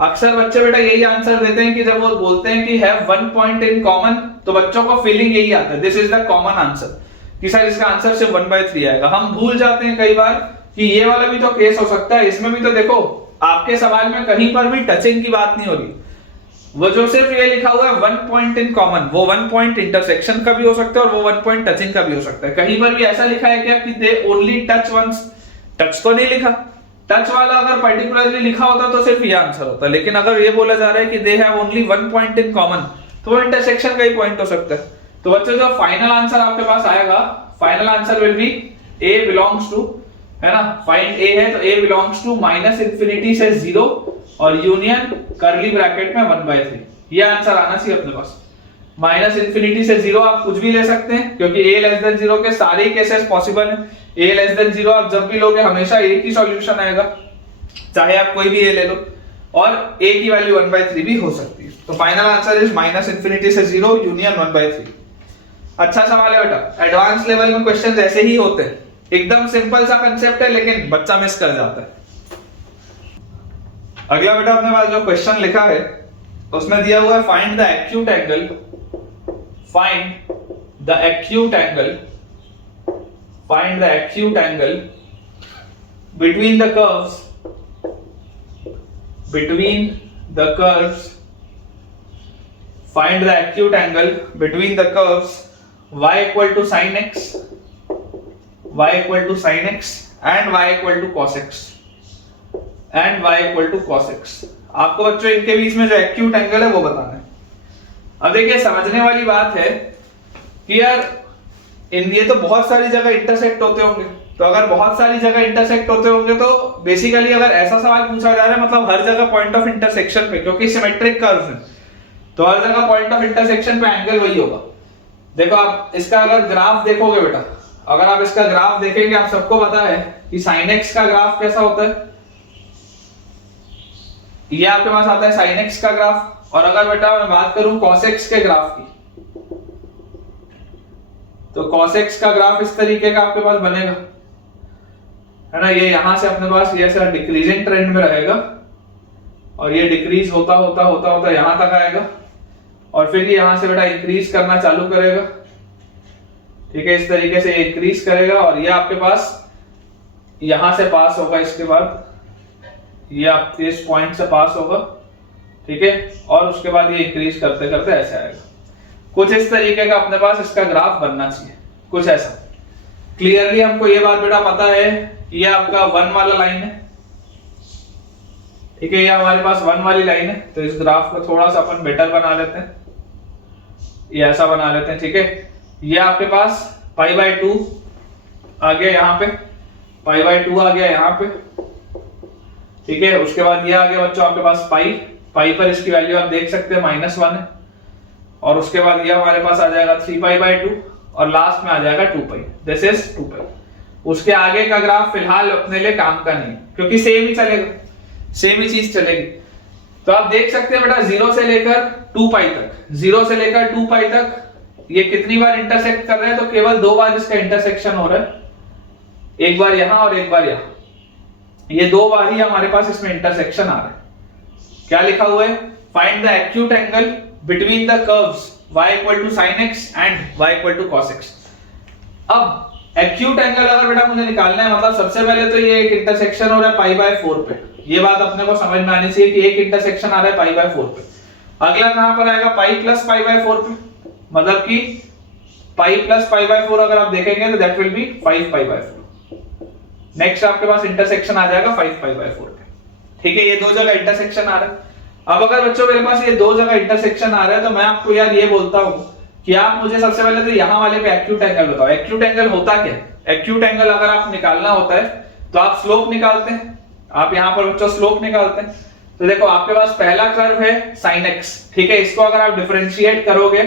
अक्सर बच्चे बेटा यही आंसर देते हैं कि जब वो बोलते हैं कि have one point in common तो बच्चों को फीलिंग यही आता है, this is the common answer, कि सर इसका आंसर सिर्फ 1/3 आएगा। हम भूल जाते हैं कई बार कि ये वाला भी तो केस हो सकता है, इसमें भी तो देखो आपके सवाल में कहीं पर भी टचिंग की बात नहीं हो रही, वो जो सिर्फ ये लिखा हुआ है 1 पॉइंट इन कॉमन, वो 1 पॉइंट इंटरसेक्शन का भी हो सकता है और वो 1 पॉइंट टचिंग का भी हो सकता है। कहीं पर भी ऐसा लिखा है क्या कि they only touch once, touch तो नहीं लिखा, टच वाला अगर पर्टिकुलरली लिखा होता तो सिर्फ ये आंसर होता, लेकिन अगर ये बोला जा रहा है कि they have only 1 point in common तो वो इंटरसेक्शन का ही पॉइंट हो सकता है। तो बच्चों जो फाइनल आंसर आपके पास आएगा, final answer will be a belongs to, है ना, फाइंड a है तो a बिलोंग्स टू -इंफिनिटी से 0 और यूनियन करली ब्रैकेट में 1/3, ये आंसर आना चाहिए अपने पास। -इंफिनिटी से 0 आप कुछ भी ले सकते हैं क्योंकि a लेस देन 0 के सारे ही केसेस पॉसिबल हैं, a लेस देन 0 आप जब भी लोगे हमेशा एक ही सॉल्यूशन आएगा, चाहे आप कोई भी a ले लो, और a की वैल्यू 1/3 भी हो सकती है। तो फाइनल आंसर इज -इंफिनिटी से 0 यूनियन 1/3। अच्छा सवाल है बेटा, एडवांस लेवल में क्वेश्चंस ऐसे ही होते हैं, एकदम सिंपल सा कंसेप्ट है लेकिन बच्चा मिस कर जाता है। अगला बेटा अपने पास जो क्वेश्चन लिखा है उसमें दिया हुआ है find the acute angle, find the acute angle, find the acute angle between the curves, between the curves, find the acute angle between the curves y equal to sin x, y equal to sin x and y equal to cos x, and y equal to cos x। आपको बच्चों इनके बीच में जो acute angle है वो बताना है। अब देखिए समझने वाली बात है कि यार इन ये तो बहुत सारी जगह इंटरसेक्ट होते होंगे, तो अगर बहुत सारी जगह इंटरसेक्ट होते होंगे तो बेसिकली अगर ऐसा सवाल पूछा जा रहा है मतलब हर जगह पॉइंट ऑफ इंटरसेक्शन पे, क्योंकि सिमेट्रिक कर्व है तो हर जगह पॉइंट ऑफ इंटरसेक्शन पे एंगल वही होगा। देखो आप इसका अगर ग्राफ देखोगे बेटा, अगर आप इसका ग्राफ देखेंगे, आप सबको पता है कि sin x का ग्राफ कैसा होता है, ये आपके पास आता है sin x का ग्राफ, और अगर बेटा मैं बात करूं cos x के ग्राफ की तो cos x का ग्राफ इस तरीके का आपके पास बनेगा, है ना, ये यहां से अपने पास ये ऐसा डिक्रीजिंग ट्रेंड में रहेगा और ये डिक्रीज होता होता होता होता यहां तक आएगा और फिर ये यहां से बेटा इंक्रीज करना चालू करेगा, ठीक है, इस तरीके से इंक्रीज करेगा और ये आपके पास यहां से पास होगा, इसके बाद ये आपके इस पॉइंट से पास होगा, ठीक है, और उसके बाद ये इंक्रीज करते करते ऐसे आएगा। कुछ इस तरीके का अपने पास इसका ग्राफ बनना चाहिए, कुछ ऐसा। क्लियरली हमको ये बात बेटा पता है कि ये आपका 1 वाला लाइन है, ठीक है, ये हमारे पास 1 वाली लाइन है, तो इस ग्राफ को थोड़ा सा अपन बेटर बना लेते हैं, ये ऐसा बना लेते हैं, ठीक है। ये आपके पास π/2 आ गया यहाँ पे, π/2 आ गया यहाँ पे, ठीक है, उसके बाद ये आ गया बच्चों आपके पास पाई पर इसकी वैल्यू आप देख सकते हैं -1 है, और उसके बाद ये हमारे पास आ जाएगा 3π/2 और लास्ट में आ जाएगा 2π, दिस इज 2π। उसके आगे का ग्राफ फिलहाल अपने लिए काम का नहीं क्योंकि सेम ही चलेगा, सेम ही चीज चलेगी। तो आप देख सकते हैं बेटा 0 से लेकर 2π तक, 0 से लेकर 2π तक ये कितनी बार इंटरसेक्ट कर रहे हैं, तो केवल 2 बार इसका इंटरसेक्शन हो रहा है, एक बार यहां और एक बार यहां, ये 2 बार ही हमारे पास इसमें इंटरसेक्शन आ रहा है। क्या लिखा हुआ है, find the acute angle between the curves y equal to sin x and y equal to cos x। अब एक्यूट एंगल अगर बेटा मुझे निकालना है, मतलब सबसे पहले तो ये एक इंटरसेक्शन हो रहा है π/4 पे, ये बात अपने को समझ में आनी चाहिए कि एक इंटरसेक्शन आ रहा है पाई बाय 4 पे। अगला कहां पर आएगा पाई प्लस पाई बाय 4 पे, मतलब कि पाई प्लस पाई बाय 4 अगर आप देखेंगे तो that will B 5 pi by 4। Next आपके पास इंटरसेक्शन आ जाएगा 5 पाई बाय 4 पे, ठीक है। ये दो जगह इंटरसेक्शन आ रहा है। अब अगर बच्चों मेरे पास ये दो जगह इंटरसेक्शन आ रहा है तो मैं आपको यार ये बोलता हूं कि आप मुझे सबसे पहले तो यहाँ वाले पे एक्यूट एंगल बताओ। एक्यूट एंगल होता क्या है? एक्यूट एंगल अगर आप निकालना होता है तो आप स्लोप निकालते हैं। आप यहाँ पर बच्चों स्लोप निकालते हैं। तो देखो आपके पास पहला कर्व है sin x, ठीक है। इसको अगर आप डिफरेंशिएट करोगे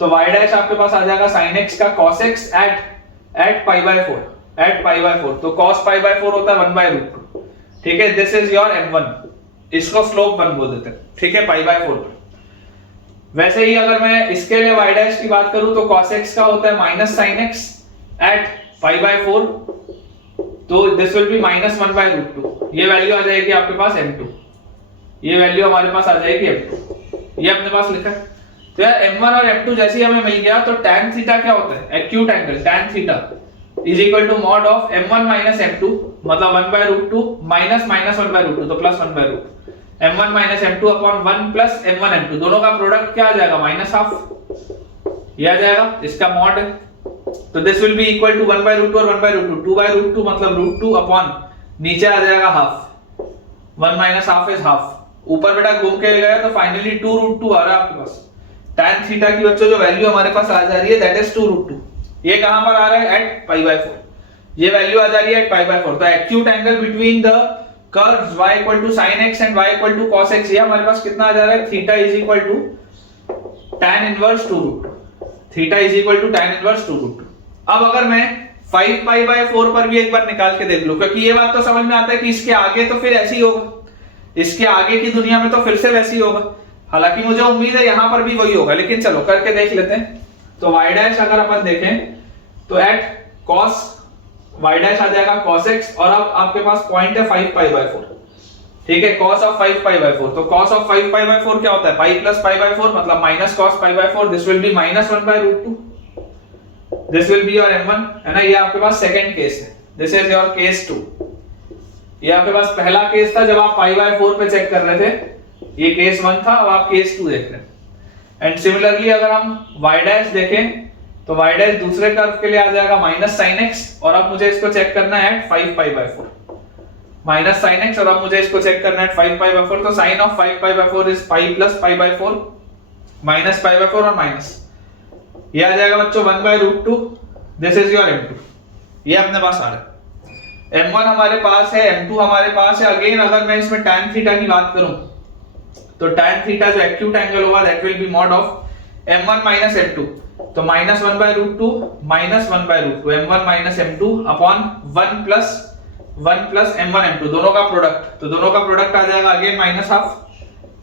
तो y डैश आपके पास आ जाएगा sin x का cos x at pi by 4, तो cos पाई बाय 4 होता है 1/√2, ठीक है। दिस इज योर m1, इसको स्लोप 1 बोल देते हैं, ठीक है, पाई बाय 4 पे। वैसे ही अगर मैं इसके लिए y डैश की बात करूं तो cos x का होता है minus sin x at pi by 4, तो दिस विल बी माइनस 1/√2। ये वैल्यू आ जाएगी आपके पास m2, ये वैल्यू हमारे पास आ जाएगी m2, ये अपने पास लिखा है। तो यार m1 और m2 जैसे ही हमें मिल गया तो tan थीटा क्या होता है? Acute angle tan theta is equal to mod of m1 minus m2, मतलब 1/√2 माइनस 1/√2, तो plus 1/√2, m1 minus m2 upon 1 plus m1 m2, दोनों का प्रोडक्ट क्या आ जाएगा? माइनस हाफ, ये आ जाएगा, इसका मॉड है। तो this will be equal to 1/√2 और 1/√2, 2/√2 मतलब √2 अपॉन नीचे आ जाएगा half, 1 minus half is half, ऊपर बेटा घूम के गया तो फाइनली 2√2 आ रहा है आपके पास। tan थीटा की बच्चों जो वैल्यू हमारे पास आ जा रही है दैट इज 2√2। ये कहां पर आ रहा है? एट पाई बाय 4, ये वैल्यू आ जा रही है एट पाई बाय 4। तो acute angle between the curves y equal to sin x and y equal to cos x, ये हमारे पास कितना आ जा रहा है? Theta is equal to tan inverse 2√2, theta is equal to tan inverse 2√2। अब अगर मैं 5 पाई बाय 4 पर भी एक बार निकाल के देख लूं, क्योंकि ये बात तो समझ में आता है कि इसके आगे तो फिर ऐसे ही होगा, इसके आगे की दुनिया में तो फिर से वैसे ही होगा। हालांकि मुझे उम्मीद है यहां पर भी वही होगा, लेकिन चलो करके देख लेते हैं। तो y डैश अगर अपन देखें तो एट cos y डैश आ जाएगा cos x, और अब आपके पास पॉइंट है 5 पाई बाय 4, ठीक है, cos ऑफ 5 पाई बाय 4। तो cos ऑफ 5 पाई बाय 4 क्या होता है? पाई प्लस पाई बाय 4 मतलब minus cos pi by 4, this will be minus 1/√2, this will be your m1, है ना। ये आपके पास सेकंड केस है, दिस इज योर केस 2। ये आपके पास पहला केस था जब आप पाई बाय 4 पे चेक कर रहे थे, ये केस 1 था, अब आप केस 2 देख रहे हैं। एंड सिमिलरली अगर हम y डैश देखें तो y डैश दूसरे कर्व के लिए आ जाएगा माइनस sin x, और अब मुझे इसको चेक करना है at 5 pi by 4, minus sin x, और अब मुझे इसको चेक करना है एट 5 पाई बाय 4। तो sin of 5 pi by 4 is pi plus pi by 4 minus pi by 4 और माइनस, ये आ जाएगा बच्चों 1/√2, दिस इज योर m2, ये अपने पास आ रहा है। m1 हमारे पास है, m2 हमारे पास है। अगेन अगर मैं इसमें tan थीटा की बात करूं तो tan थीटा जो एक्यूट एंगल होगा that will B mod of m1 minus m2, तो minus 1/√2 minus 1/√2, m1 minus m2 upon 1 plus m1 m2, दोनों का प्रोडक्ट, तो दोनों का प्रोडक्ट आ जाएगा अगेन माइनस हाफ।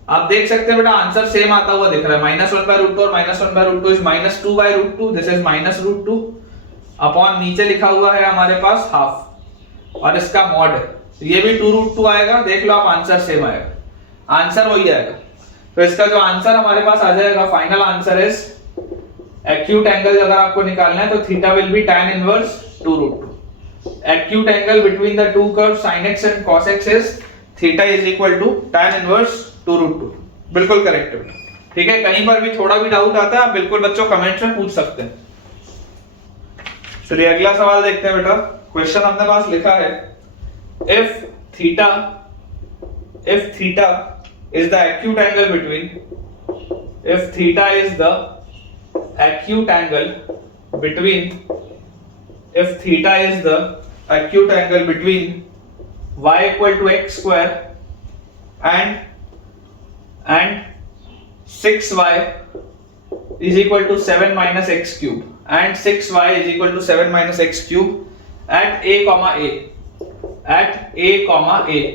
आप देख सकते हैं बेटा आंसर सेम आता हुआ दिख रहा है, माइनस 1/√2 और minus 1/√2 is minus 2/√2, this is minus √2 upon नीचे लिखा हुआ है हमारे पास हाफ, और इसका मॉड है, तो ये भी 2√2 आएगा। देख लो आप आंसर सेम आएगा, आंसर वही आएगा। तो इसका जो आंसर हमारे पास आ जाएगा, final answer is acute angle अगर आपको निकालना है तो theta will be tan inverse 2√2। Acute angle between the two curves sin x and cos x is theta is equal to tan inverse 2√2। बिल्कुल करेक्ट है, ठीक है। कहीं पर भी थोड़ा भी डाउट आता है आप बिल्कुल बच्चों कमेंट्स में पूछ सकते हैं। चलिए अगला सवाल देखते हैं बेटा। क्वेश्चन अपने पास लिखा है, if theta is the acute angle between, if theta is the acute angle between, if theta is the acute angle between y equal to x square and 6y is equal to 7 minus x cube, and 6y is equal to 7 minus x cube at a comma a, at a comma a।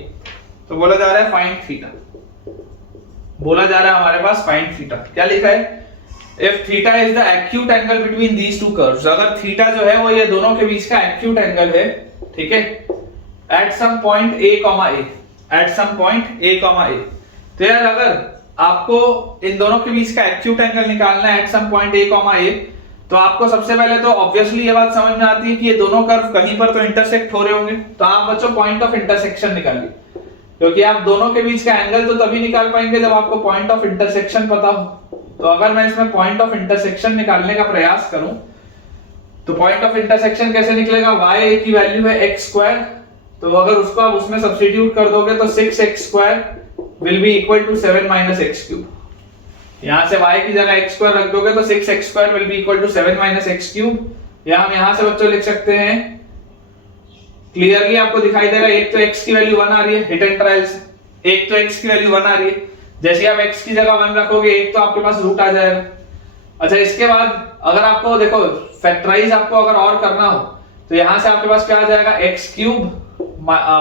तो बोला जा रहा है find theta, बोला जा रहा है हमारे पास फाइंड थीटा। क्या लिखा है? If theta is the acute angle between these two curves, अगर थीटा जो है वो ये दोनों के बीच का एक्यूट एंगल है, ठीक है, at some point a comma a, at some point a comma a। तो यार अगर आपको इन दोनों के बीच का एक्यूट एंगल निकालना है at some point a comma a, तो आपको सबसे पहले तो ऑब्वियसली ये बात समझ में आती है कि ये दोनों कर्व कहीं पर तो इंटरसेक्ट हो रहे होंगे, तो आप बच्चों पॉइंट ऑफ इंटरसेक्शन निकालिए। क्योंकि आप दोनों के बीच का एंगल तो तभी निकाल पाएंगे जब आपको पॉइंट ऑफ इंटरसेक्शन पता हो। तो अगर मैं इसमें पॉइंट ऑफ इंटरसेक्शन निकालने का प्रयास करूं तो पॉइंट ऑफ इंटरसेक्शन कैसे निकलेगा, y की वैल्यू है x स्क्वायर, तो अगर उसको आप उसमें सब्स्टिट्यूट कर दोगे तो 6x square will be equal to 7 minus x cube. यहां से y की जगह x स्क्वायर रख दोगे तो 6x square will be equal to 7 minus x cube. या हम यहां से बच्चों लिख सकते हैं, क्लियरली आपको दिखाई देगा, एक तो x की वैल्यू 1 आ रही है हिट एंड ट्रायल से, एक तो x की वैल्यू 1 आ रही है। जैसे आप x की जगह 1 रखोगे एक तो आपके पास रूट आ जाएगा। अच्छा, इसके बाद अगर आपको देखो फैक्टराइज आपको अगर और करना हो तो यहां से आपके पास क्या आ जाएगा, x cube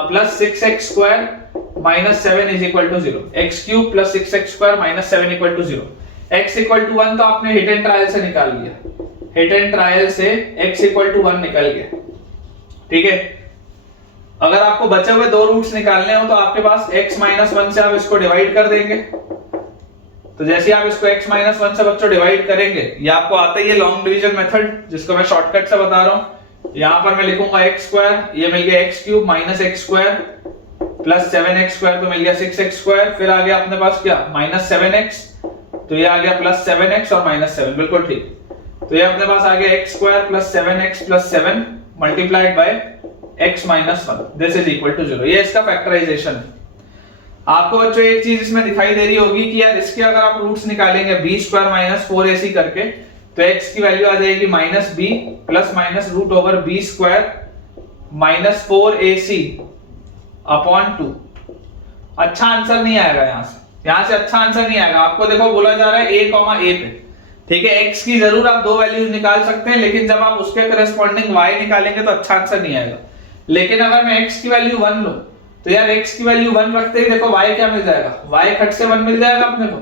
plus 6x square minus 7 is equal to 0। x cube plus 6x square minus 7 equal to 0। x equal to 1 तो आपने हिट एंड ट्रायल से निकाल लिया, हिट एंड ट्रायल से x इक्वल टू 1 निकल गया, ठीक है। अगर आपको बचे हुए दो रूट्स निकालने हो तो आपके पास x माइनस 1 से आप इसको डिवाइड कर देंगे। तो जैसे आप इसको x माइनस 1 से बच्चों डिवाइड करेंगे, ये आपको आता ही है लॉन्ग डिवीजन मेथड, जिसको मैं शॉर्टकट से बता रहा हूं। यहां पर मैं लिखूंगा x स्क्वायर, ये मिल गया x cube minus x square plus 7x square, तो मिल गया 6x स्क्वायर। फिर आ गया अपने पास क्या, माइनस 7x, तो ये आ गया प्लस 7x और माइनस 7, बिल्कुल ठीक। तो ये अपने पास आ गया x square plus 7x plus 7 multiplied by x minus 1, this is equal to 0। ये इसका फैक्टराइजेशन है। आपको बच्चों एक चीज इसमें दिखाई दे रही होगी कि यार इसके अगर आप रूट्स निकालेंगे b स्क्वायर माइनस 4ac करके, तो x की वैल्यू आ जाएगी minus b plus minus root over b square minus 4ac upon 2। अच्छा आंसर नहीं आएगा यहां से अच्छा आंसर नहीं आएगा। आपको देखो बोला जा रहा है a कॉमा a पे, ठीक है। x की जरूर आप दो वैल्यूज निकाल सकते हैं, लेकिन जब आप उसके करेस्पॉन्डिंग y निकालेंगे तो अच्छा आंसर नहीं आएगा। लेकिन अगर मैं x की वैल्यू 1 लूं तो यार x की वैल्यू 1 रखते ही देखो y क्या मिल जाएगा, y खट से 1 मिल जाएगा अपने को।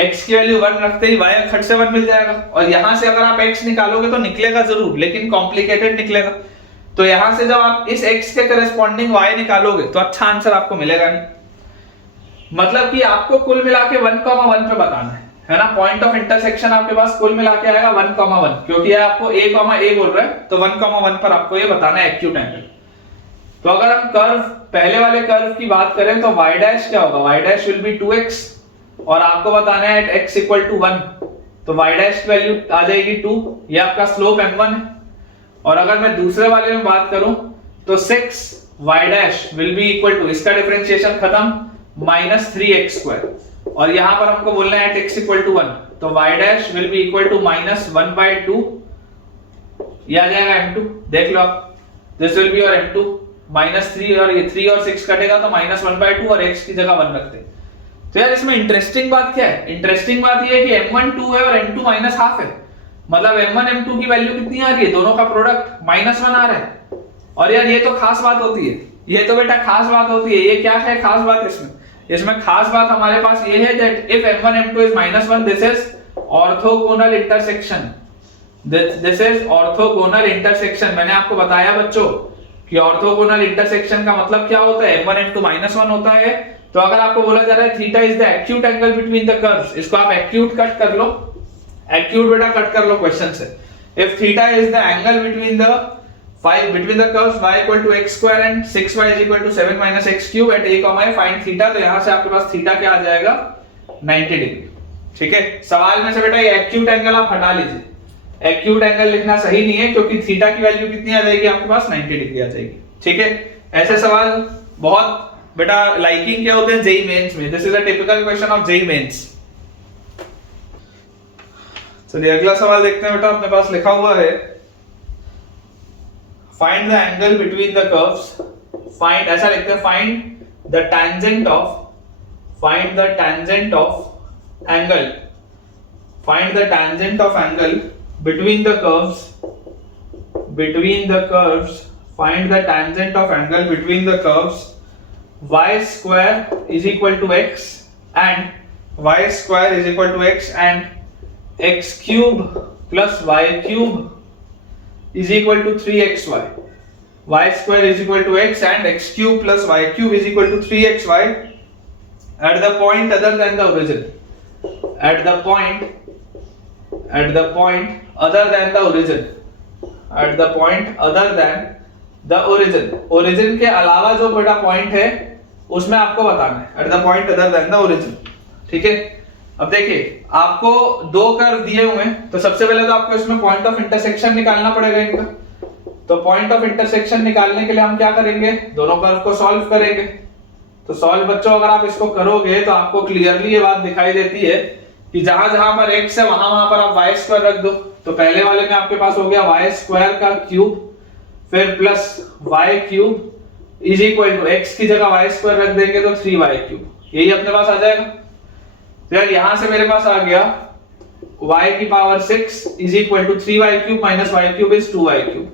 x की वैल्यू 1 रखते ही y खट से 1 मिल जाएगा, और यहां से अगर आप x निकालोगे तो निकलेगा जरूर, लेकिन कॉम्प्लिकेटेड निकलेगा। तो यहां से जब आप इस x के करेस्पॉन्डिंग y निकालोगे तो अच्छा आंसर आपको मिलेगा नहीं। मतलब कि आपको कुल मिला के 1, 1 पे बताना है ना। पॉइंट ऑफ इंटरसेक्शन आपके पास कुल मिला के आएगा 1, 1, क्योंकि ये आपको a, a बोल रहा है, तो 1, 1 पर आपको ये बताना है एक्यूट एंगल। तो अगर हम कर्व, पहले वाले कर्व की बात करें तो y डैश क्या होगा, y dash will B 2x, और आपको बताना है एट x इक्वल टू 1, तो y डैश की वैल्यू आ जाएगी 2, ये आपका स्लोप m1 है। और अगर मैं दूसरे वाले में बात करूं तो 6 y dash will be equal to, इसका डिफरेंशिएशन खत्म, माइनस 3x स्क्वायर, और यहां पर हमको बोलना है एट x इक्वल टू 1, तो y dash will be equal to minus 1/2, ये आ जाएगा m2। देख लो आप, this will be your m2, minus 3 और ये 3 और 6 कटेगा तो माइनस 1/2 और x की जगह 1 रखते। तो यार इसमें इंटरेस्टिंग बात क्या है, इंटरेस्टिंग बात ये है कि m1 2 है और m2 माइनस हाफ है, मतलब m1 m2 की वैल्यू कितनी आ रही है, दोनों का प्रोडक्ट माइनस 1 आ रहा है। और यार ये तो खास बात होती है, ये तो बेटा खास बात होती है। ये क्या है खास बात इसमें खास बात हमारे पास ये है that if m1 m2 is -1, this is orthogonal intersection, this is orthogonal intersection. मैंने आपको बताया बच्चों कि ऑर्थोगोनल इंटरसेक्शन का मतलब क्या होता है, m1 m2 -1 होता है। तो अगर आपको बोला जा रहा है theta is the acute angle between the curves, इसको आप एक्यूट कट कर लो, एक्यूट बेटा कट कर लो क्वेश्चन से। If theta is the angle between the between the curves y equal to x square and 6y is equal to 7 minus x cube at a, find theta, तो यहां से आपके पास theta क्या आ जाएगा, 90 डिग्री। ठीक है, सवाल में से बेटा ये एक्यूट एंगल आप हटा लीजिए, एक्यूट एंगल लिखना सही नहीं है, क्योंकि थीटा की वैल्यू कितनी आ जाएगी आपके पास, 90 डिग्री आ जाएगी। ठीक है, ऐसे सवाल बहुत बेटा लाइकिंग के होते हैं जेई मेंस में, this is a typical question of JEE mains. चलिए अगला सवाल देखते हैं बेटा, अपने पास लिखा हुआ है find the angle between the curves, find, ऐसा लिखते हैं, find the tangent of angle, find the tangent of angle between the curves, find the tangent of angle between the curves y square is equal to x and x cube plus y cube is equal to 3xy, y square is equal to x and x cube plus y cube is equal to 3xy at the point other than the origin, at the point other than the origin, at the point other than the origin, origin के अलावा जो बड़ा point है उसमें आपको बताना है at the point other than the origin. ठीक है, अब देखिए आपको दो कर्व दिए हुए हैं, तो सबसे पहले तो आपको इसमें पॉइंट ऑफ इंटरसेक्शन निकालना पड़ेगा इनका। तो पॉइंट ऑफ इंटरसेक्शन निकालने के लिए हम क्या करेंगे, दोनों कर्व को सॉल्व करेंगे। तो सॉल्व बच्चों अगर आप इसको करोगे तो आपको क्लियरली ये बात दिखाई देती है कि जहां जहां पर x है वहां वहां पर आप y स्क्वायर रख दो। तो पहले वाले में आपके पास हो गया y स्क्वायर का क्यूब, फिर plus y cube is equal to x की जगह y स्क्वायर रख देंगे तो 3y क्यूब, यही अपने पास आ जाएगा। तो यार यहां से मेरे पास आ गया y की power 6 is equal to 3y cube minus y cube is 2y cube.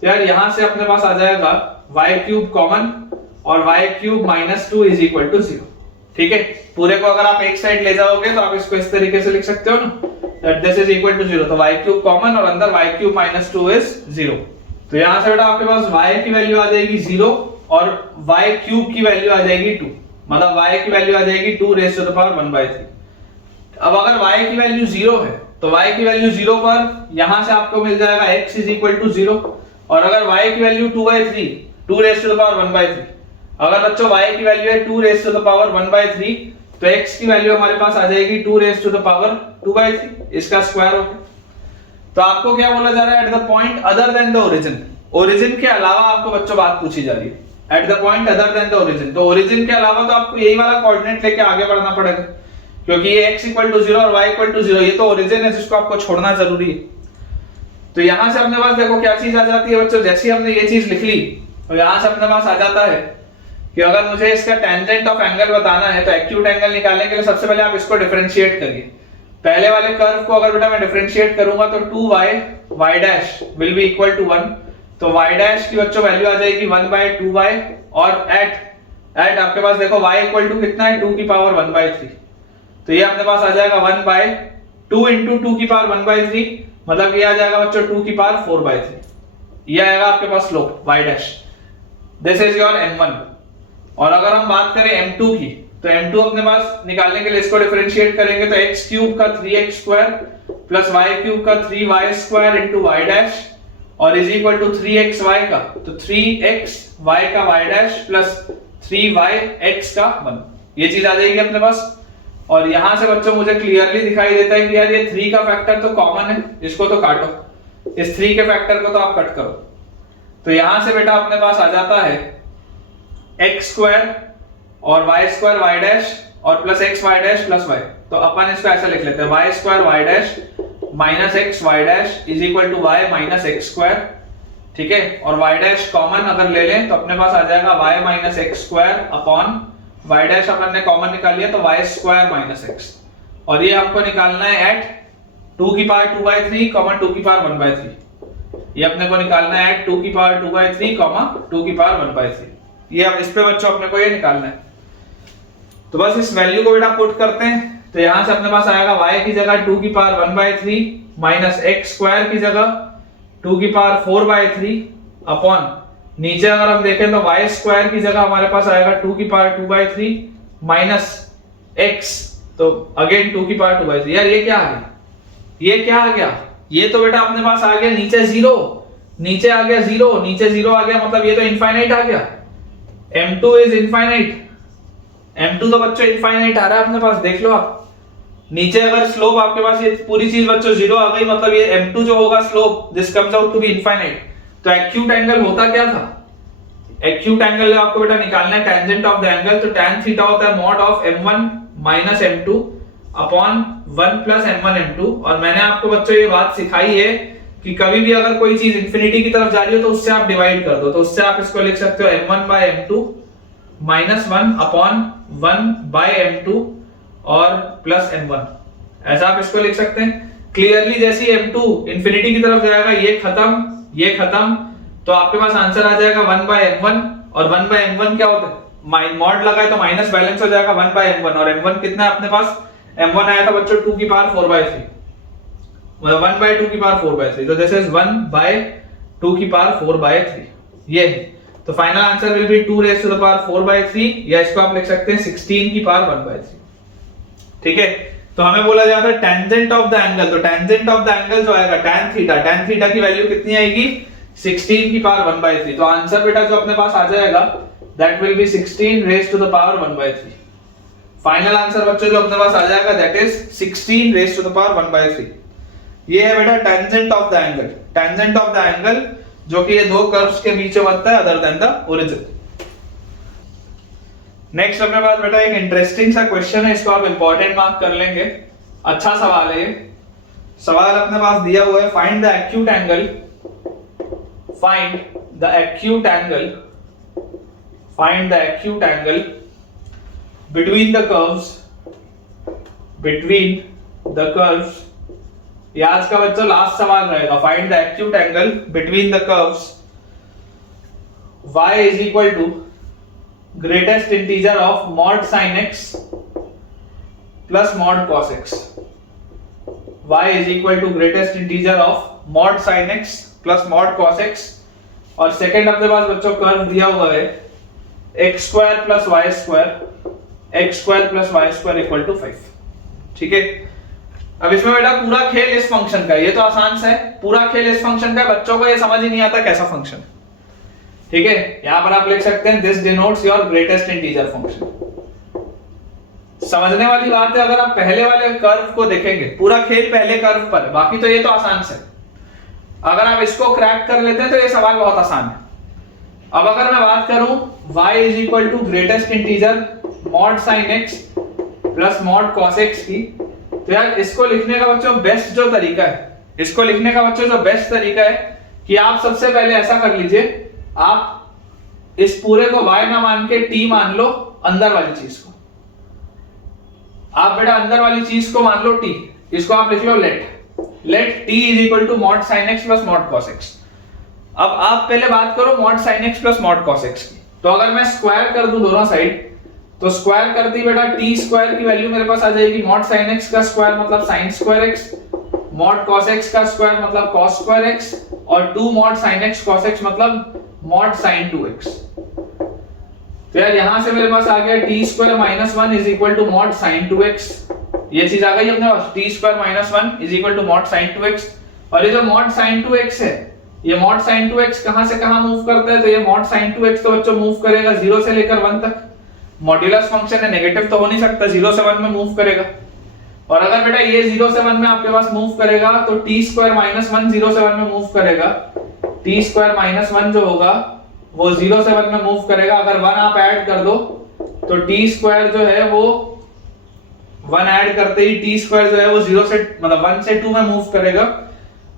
तो यार यहां से अपने पास आ जाएगा y क्यूब कॉमन और y cube minus 2 is equal to 0। ठीक है, पूरे को अगर आप एक साइड ले जाओगे तो आप इसको इस तरीके से लिख सकते हो ना, that this is equal to 0। तो y क्यूब कॉमन और अंदर y क्यूब माइनस 2 इज 0। तो यहां से बेटा आपके पास y की वैल्यू आ जाएगी 0 और y क्यूब की वैल्यू आ जाएगी 2, मतलब y की वैल्यू आ जाएगी 2 रेज़ टू द पावर 1/3। अब अगर y की वैल्यू 0 है तो y की वैल्यू 0 पर यहां से आपको मिल जाएगा x इज इक्वल टू 0, और अगर y की value 2/3, 2 raise to the power 1/3, अगर बच्चों y की वैल्यू है 2 रेज़ टू द पावर 1/3 तो x की वैल्यू हमारे पास आ जाएगी 2 रेज़ टू द पावर 2/3, इसका स्क्वायर हो गया। तो आपको क्या बोला जा रहा है, at the point other than the origin, origin के अलावा आपको बच्चों बात पूछी जा रही है at the point other than the origin. तो ओरिजिन के अलावा तो आपको यही वाला कोऑर्डिनेट लेके आगे बढ़ना पड़ेगा, क्योंकि ये x इक्वल टू 0 और y इक्वल टू 0 ये तो ओरिजिन है जिसको आपको छोड़ना जरूरी है। तो यहां से अपने पास देखो क्या चीज आ जाती है बच्चों, जैसे हमने ये चीज लिख ली तो यहां से अपने पास आ जाता है कि अगर मुझे इसका टेंजेंट ऑफ एंगल बताना है तो एक्यूट एंगल निकालने के लिए सबसे पहले आप इसको डिफरेंशिएट करिए। पहले वाले कर्व को अगर बेटा मैं डिफरेंशिएट करूंगा तो 2y y dash will be equal to 1, तो y डैश की बच्चों वैल्यू आ जाएगी 1/2y, और एट आपके पास देखो y इक्वल टू कितना है 2 की पावर 1/3, तो ये अपने पास आ जाएगा 1/2 इंटू 2 की पावर 1/3, मतलब ये आ जाएगा बच्चों 2 की पावर 4/3, ये आएगा आपके पास slope y dash. This is your m1। और अगर हम बात करें m2 की तो m2 अपने पास निकालने के लिए इसको डिफरेंशिएट करेंगे तो x क्यूब का 3x square plus y cube का 3y square into y dash और इज इक्वल टू 3xy का, तो 3xy का y डैश प्लस 3yx का 1, ये चीज आ जाएगी अपने पास। और यहां से बच्चों मुझे क्लियरली दिखाई देता है कि यार ये 3 का फैक्टर तो कॉमन है, इसको तो काटो, इस 3 के फैक्टर को तो आप कट करो। तो यहां से बेटा अपने पास आ जाता है x स्क्वायर और y स्क्वायर y डैश और plus x y dash plus y, तो अपन इसको ऐसा लिख लेते हैं y square y dash minus x y dash is equal to y minus x square. ठीक है, और y डैश कॉमन अगर ले लें तो अपने पास आ जाएगा y minus x square upon y dash अपन ने कॉमन निकाल लिया तो y स्क्वायर माइनस x, और ये हमको निकालना है एट 2 की पावर 2/3 कॉमन 2 की पावर 1/3, ये अपने को निकालना है एट 2 की पावर 2/3 कॉमा 2 की पावर 1/3, ये अब इस पे बच्चों अपने को ये निकालना है। तो बस इस वैल्यू को बेटा पुट करते हैं, तो यहां से अपने पास आएगा y की जगह 2 की पावर 1/3 माइनस x स्क्वायर की जगह 2 की पावर 4/3 अपॉन नीचे अगर हम देखें तो y स्क्वायर की जगह हमारे पास आएगा 2 की पावर 2/3 माइनस x, तो अगेन 2 की पावर 2/3। यार ये क्या आ गया, ये क्या आ गया, ये तो बेटा अपने पास आ गया नीचे 0, नीचे आ गया 0, नीचे 0 आ गया, मतलब ये तो इनफाइनाइट आ गया, m2 इज इनफाइनाइट, m2 तो बच्चों इनफाइनाइट आ रहा है अपने पास, देख लो आप नीचे अगर स्लोप आपके पास ये पूरी चीज बच्चों 0 आ गई, मतलब ये m2 जो होगा slope this comes out to be infinite. तो एक्यूट एंगल होता क्या था, एक्यूट एंगल आपको बेटा निकालना है टेंजेंट ऑफ द एंगल, तो tan थीटा होता है mod of m1 minus m2 upon 1 plus m1 m2। और मैंने आपको बच्चों ये बात सिखाई है कि कभी भी अगर कोई चीज इंफिनिटी की तरफ जा रही हो तो उससे आप डिवाइड कर दो, तो उससे आप इसको लिख सकते हो m1 by m2 minus 1 upon 1 by m2 और प्लस m1, ऐसा आप इसको लिख सकते हैं क्लियरली। जैसे m2 इंफिनिटी की तरफ जाएगा ये खत्म, तो आपके पास आंसर आ जाएगा 1 by m1, और 1 by m1 क्या होता है, मॉड लगाए तो माइनस बैलेंस हो जाएगा 1 by m1, और m1 कितना है अपने पास, m1 आया था बच्चों 2 की पावर 4/3, 1/2 की पावर 4/3, तो दिस इज 1/2 की पावर 4/3, ये है। तो final answer will be 2 raise to the power 4/3, या इसको आप लिख सकते हैं 16 की पावर 1/3। ठीक है, तो हमें बोला जाता है टेंजेंट ऑफ द एंगल, तो टेंजेंट ऑफ द एंगल जो आएगा tan थीटा की वैल्यू कितनी आएगी 16 की पावर 1/3। तो आंसर बेटा जो अपने पास आ जाएगा that will be 16 raise to the power 1/3। Final answer बच्चों जो अपने पास आ जाएगा that is 16 raise to the power 1/3। ये है बेटा tangent of the angle, tangent of the angle जो कि ये दो कर्व्स के बीच में बनता है other than the origin. Next अपने पास बेटा एक इंटरेस्टिंग सा क्वेश्चन है, इसको आप इंपॉर्टेंट मार्क कर लेंगे। अच्छा सवाल है ये। सवाल अपने पास दिया हुआ है find the acute angle, find the acute angle, find the acute angle between the curves, between the curves। ये आज का बच्चों लास्ट सवाल रहेगा। Find the acute angle between the curves y is equal to greatest integer of mod sin x plus mod cos x। y is equal to greatest integer of mod sin x plus mod cos x। और second अपने पास बच्चों curve दिया हुआ है x square plus y square, x square plus y square equal to 5। ठीक है, अब इसमें बेटा पूरा खेल इस फंक्शन का है, ये तो आसान सा है। पूरा खेल इस फंक्शन का है, बच्चों को ये समझ ही नहीं आता कैसा फंक्शन है। ठीक है, यहां पर आप लिख सकते हैं this denotes your greatest integer function. समझने वाली बात है, अगर आप पहले वाले कर्व को देखेंगे, पूरा खेल पहले कर्व पर है, बाकी तो ये तो आसान से। अगर आप इसको क्रैक कर लेते हैं तो ये सवाल बहुत आसान है। अब अगर मैं बात करूं y is equal to greatest integer mod sine x plus mod cos x की, तो यार इसको लिखने का बच्चों बेस्ट जो तरीका है, इसको लिखने का बच्चों जो बेस्ट तरीका है कि आप सबसे पहले ऐसा कर लीजिए, आप इस पूरे को y ना मान के t मान लो अंदर वाली चीज को। आप बेटा अंदर वाली चीज को मान लो t, इसको आप लिख लो let t is equal to mod sine x plus mod cos x। अब आप पहले बात करो mod sine x plus mod cos x की, तो अगर मैं स्क्वायर कर दूं दोनों साइड, तो स्क्वायर करती बेटा t स्क्वायर की वैल्यू मेरे पास आ जाएगी मॉड साइन x का स्क्वायर मतलब sine square x, mod cos x का स्क्वायर मतलब कॉस स्क्वायर x, और 2 mod sine x cos x मतलब मॉड साइन 2x। तो यार यहां से मेरे पास आ गया t square minus 1 is equal to mod sine 2x। ये चीज आ गई अपने पास, t square minus 1 is equal to mod sine 2x। और ये जो मॉड साइन 2x है, ये मॉड साइन 2x कहां से कहां मूव करता है, तो ये मॉड साइन 2x तो बच्चों मूव करेगा 0 से लेकर 1 तक। मॉड्यूलस फंक्शन है, नेगेटिव तो हो नहीं सकता, 0 से 1 में मूव करेगा। और अगर बेटा ये 0 से 1 में आपके पास मूव करेगा तो t स्क्वायर माइनस 1 0 से 1 में मूव करेगा, t स्क्वायर माइनस 1 जो होगा वो 0 से 1 में मूव करेगा। अगर 1 आप ऐड कर दो तो t स्क्वायर जो है वो 1 ऐड करते ही t स्क्वायर जो है वो 0 से मतलब 1 से 2 में मूव करेगा।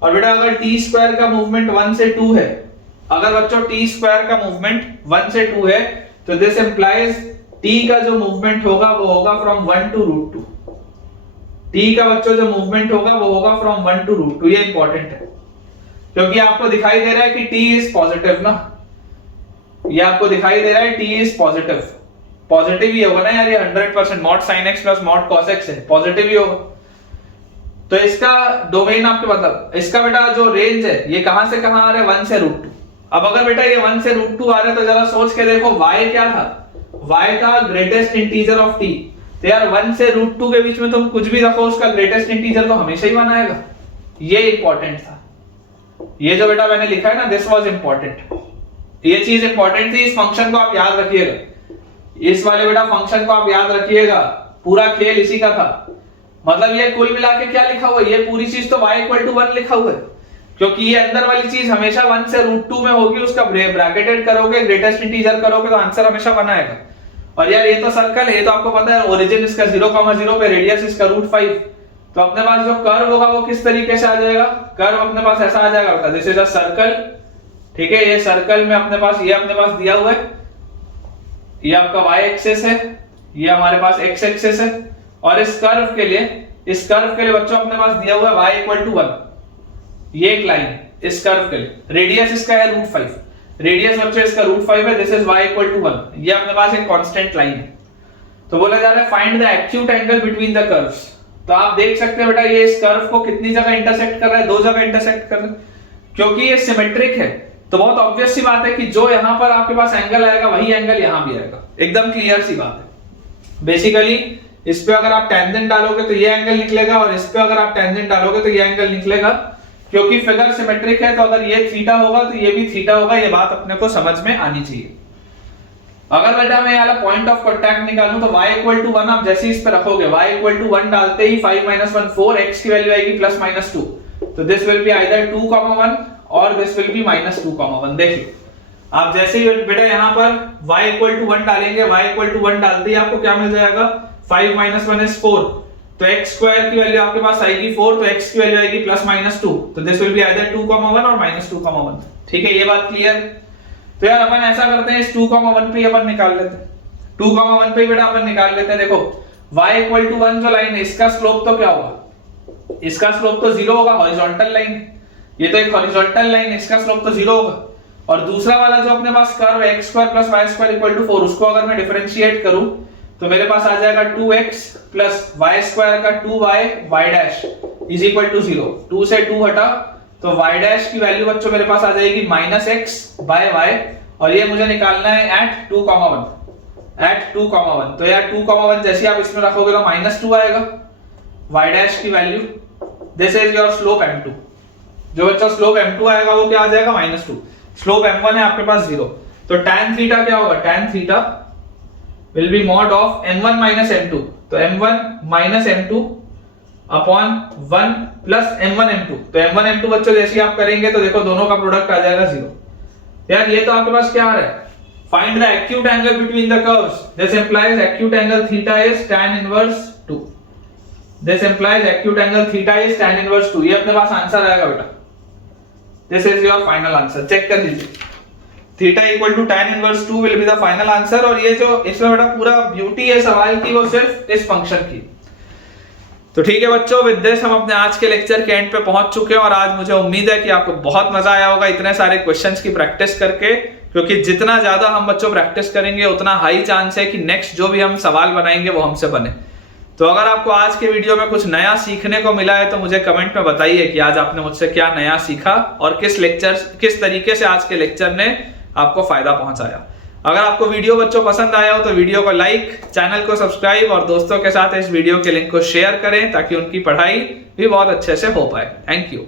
और बेटा अगर t स्क्वायर का मूवमेंट 1 से 2 है, अगर बच्चों t स्क्वायर का मूवमेंट 1 से 2 है, तो दिस इंप्लाइज t का जो मूवमेंट होगा वो होगा फ्रॉम 1 टू रूट 2। t का बच्चों जो मूवमेंट होगा वो होगा फ्रॉम 1 टू रूट 2। ये इंपॉर्टेंट है क्योंकि आपको दिखाई दे रहा है कि t इज पॉजिटिव ना, ये आपको दिखाई दे रहा है t इज पॉजिटिव, पॉजिटिव ही होगा ना यार, ये 100% mod sine x plus mod cos x है, पॉजिटिव ही होगा। तो इसका डोमेन आपके मतलब इसका बेटा जो रेंज है ये कहां से कहां आ रहा है, 1 से रूट 2। अब अगर बेटा ये 1 से रूट 2 आ रहा है तो जरा सोच के देखो y क्या था, y का ग्रेटेस्ट इंटीजर ऑफ t। तो यार 1 से रूट 2 के बीच में तुम कुछ भी रखो, उसका ग्रेटेस्ट इंटीजर तो हमेशा ही 1 आएगा। ये इंपॉर्टेंट था, ये जो बेटा मैंने लिखा है ना, दिस वाज इंपॉर्टेंट, ये चीज इंपॉर्टेंट थी। इस फंक्शन को आप याद रखिएगा, इस वाले बेटा फंक्शन को आप याद रखिएगा, पूरा खेल इसी का था। मतलब ये कुल मिला के क्या लिखा हुआ है, ये पूरी चीज तो y इक्वल टू 1 लिखा हुआ है, क्योंकि ये अंदर वाली चीज हमेशा 1 से रूट 2 में होगी, उसका ब्रैकेटेड करोगे, ग्रेटेस्ट इंटीजर करोगे तो आंसर हमेशा 1 आएगा। और यार ये तो सर्कल है, ये तो आपको पता है, ओरिजिन इसका 0,0 पे, रेडियस इसका √5। तो अपने पास जो कर्व होगा वो किस तरीके से आ जाएगा, कर्व अपने पास ऐसा आ जाएगा, बता दिस इज अ सर्कल। ठीक है, ये सर्कल में अपने पास ये अपने पास दिया हुआ है, ये आपका y एक्सिस है, ये हमारे पास x एक्सिस है। और इस कर्व के लिए बच्चों अपने पास दिया हुआ है y इक्वल टू 1, ये एक लाइन इस कर्व के लिए, रेडियस इसका है √5, रेडियस बच्चों इसका √5 है, this is y equal to 1, ये अपने पास एक कांस्टेंट लाइन है। तो बोला जा रहा है find the acute angle between the curves. तो आप देख सकते हैं बेटा ये इस कर्व को कितनी जगह इंटरसेक्ट कर रहा है, 2 जगह इंटरसेक्ट कर रहा है। क्योंकि ये सिमेट्रिक है तो बहुत ऑब्वियस सी बात है कि जो यहां पर आपके पास एंगल आएगा वही एंगल यहां भी आएगा, एकदम क्लियर सी बात है। बेसिकली इस पे अगर आप टेंजेंट डालोगे तो ये एंगल निकलेगा, और इस पे अगर आप टेंजेंट डालोगे तो ये एंगल निकलेगा, क्योंकि फिगर सिमेट्रिक है। तो अगर ये थीटा होगा तो ये भी थीटा होगा, ये बात अपने को समझ में आनी चाहिए। अगर बेटा मैं वाला पॉइंट ऑफ कांटेक्ट निकालूं तो y इक्वल टू 1 आप जैसे इस पे रखोगे, y इक्वल टू 1 डालते ही 5 - 1 4, x की वैल्यू आएगी +-2, तो दिस विल बी आइदर 2, 1 और दिस विल बी -2, 1। देखिए आप जैसे ही बेटा यहाँ पर y इक्वल टू 1 डालेंगे, y इक्वल टू 1 डालते ही आपको क्या मिल जाएगा, 5 - 1 is 4, तो x स्क्वायर की वैल्यू आपके पास आएगी 4, तो x की वैल्यू आएगी +-2, तो दिस विल बी आइदर 2, 1 और -2, 1। ठीक है, ये बात क्लियर। तो यार अपन ऐसा करते हैं, इस 2, 1 पे अपन निकाल लेते हैं, 2, 1 पे बेटा अपन निकाल लेते हैं। देखो y इक्वल टू 1 जो लाइन है इसका स्लोप तो क्या होगा, इसका स्लोप तो 0 होगा, हॉरिजॉन्टल लाइन, ये तो एक हॉरिजॉन्टल लाइन, इसका स्लोप तो 0 होगा। और दूसरा वाला जो अपने पास कर्व है x² + y² = 4, उसको अगर मैं डिफरेंशिएट करूं तो मेरे पास आ जाएगा 2x + y² का 2y y' is equal to 0। 2 से 2 हटा तो y' की वैल्यू बच्चों मेरे पास आ जाएगी -x/y, और ये मुझे निकालना है एट 2, 1। तो यार 2, 1 जैसे आप इसमें रखोगे तो -2 आएगा y' की value. This is your slope m2। जो बच्चा स्लोप m2 आएगा वो क्या आ जाएगा, -2। स्लोप m1 है आपके पास 0, तो tan थीटा क्या होगा, tan theta will B mod of m1 - m2, तो m1 - m2 upon 1 plus m1 m2, तो m1 m2 बच्चों जैसे आप करेंगे तो देखो दोनों का प्रोडक्ट आ जाएगा 0। यार ये तो आपके पास क्या आ रहा है, find the acute angle between the curves, this implies acute angle theta is tan inverse 2, this implies acute angle theta is tan inverse 2। ये अपने पास आंसर आएगा बेटा, this is your final answer. Check कर लीजिए, theta equal to tan inverse 2 will be the final answer. और ये जो इसमें बेटा पूरा ब्यूटी है सवाल की वो सिर्फ इस फंक्शन की। तो ठीक है बच्चों, विद दिस हम अपने आज के लेक्चर के एंड पे पहुंच चुके हैं, और आज मुझे उम्मीद है कि आपको बहुत मजा आया होगा इतने सारे क्वेश्चंस की प्रैक्टिस करके, क्योंकि जितना ज्यादा हम बच्चों प्रैक्टिस करेंगे उतना हाई चांस है कि नेक्स्ट जो भी हम सवाल बनाएंगे वो हमसे बने। तो अगर आपको आज के वीडियो में कुछ नया सीखने को मिला है तो मुझे कमेंट में बताइए कि आज आपने मुझसे क्या नया सीखा और किस तरीके से आज के लेक्चर ने आपको फायदा पहुंचाया। अगर आपको वीडियो बच्चों पसंद आया हो तो वीडियो को लाइक, चैनल को सब्सक्राइब और दोस्तों के साथ इस वीडियो के लिंक को शेयर करें ताकि उनकी पढ़ाई भी बहुत अच्छे से हो पाए। Thank you.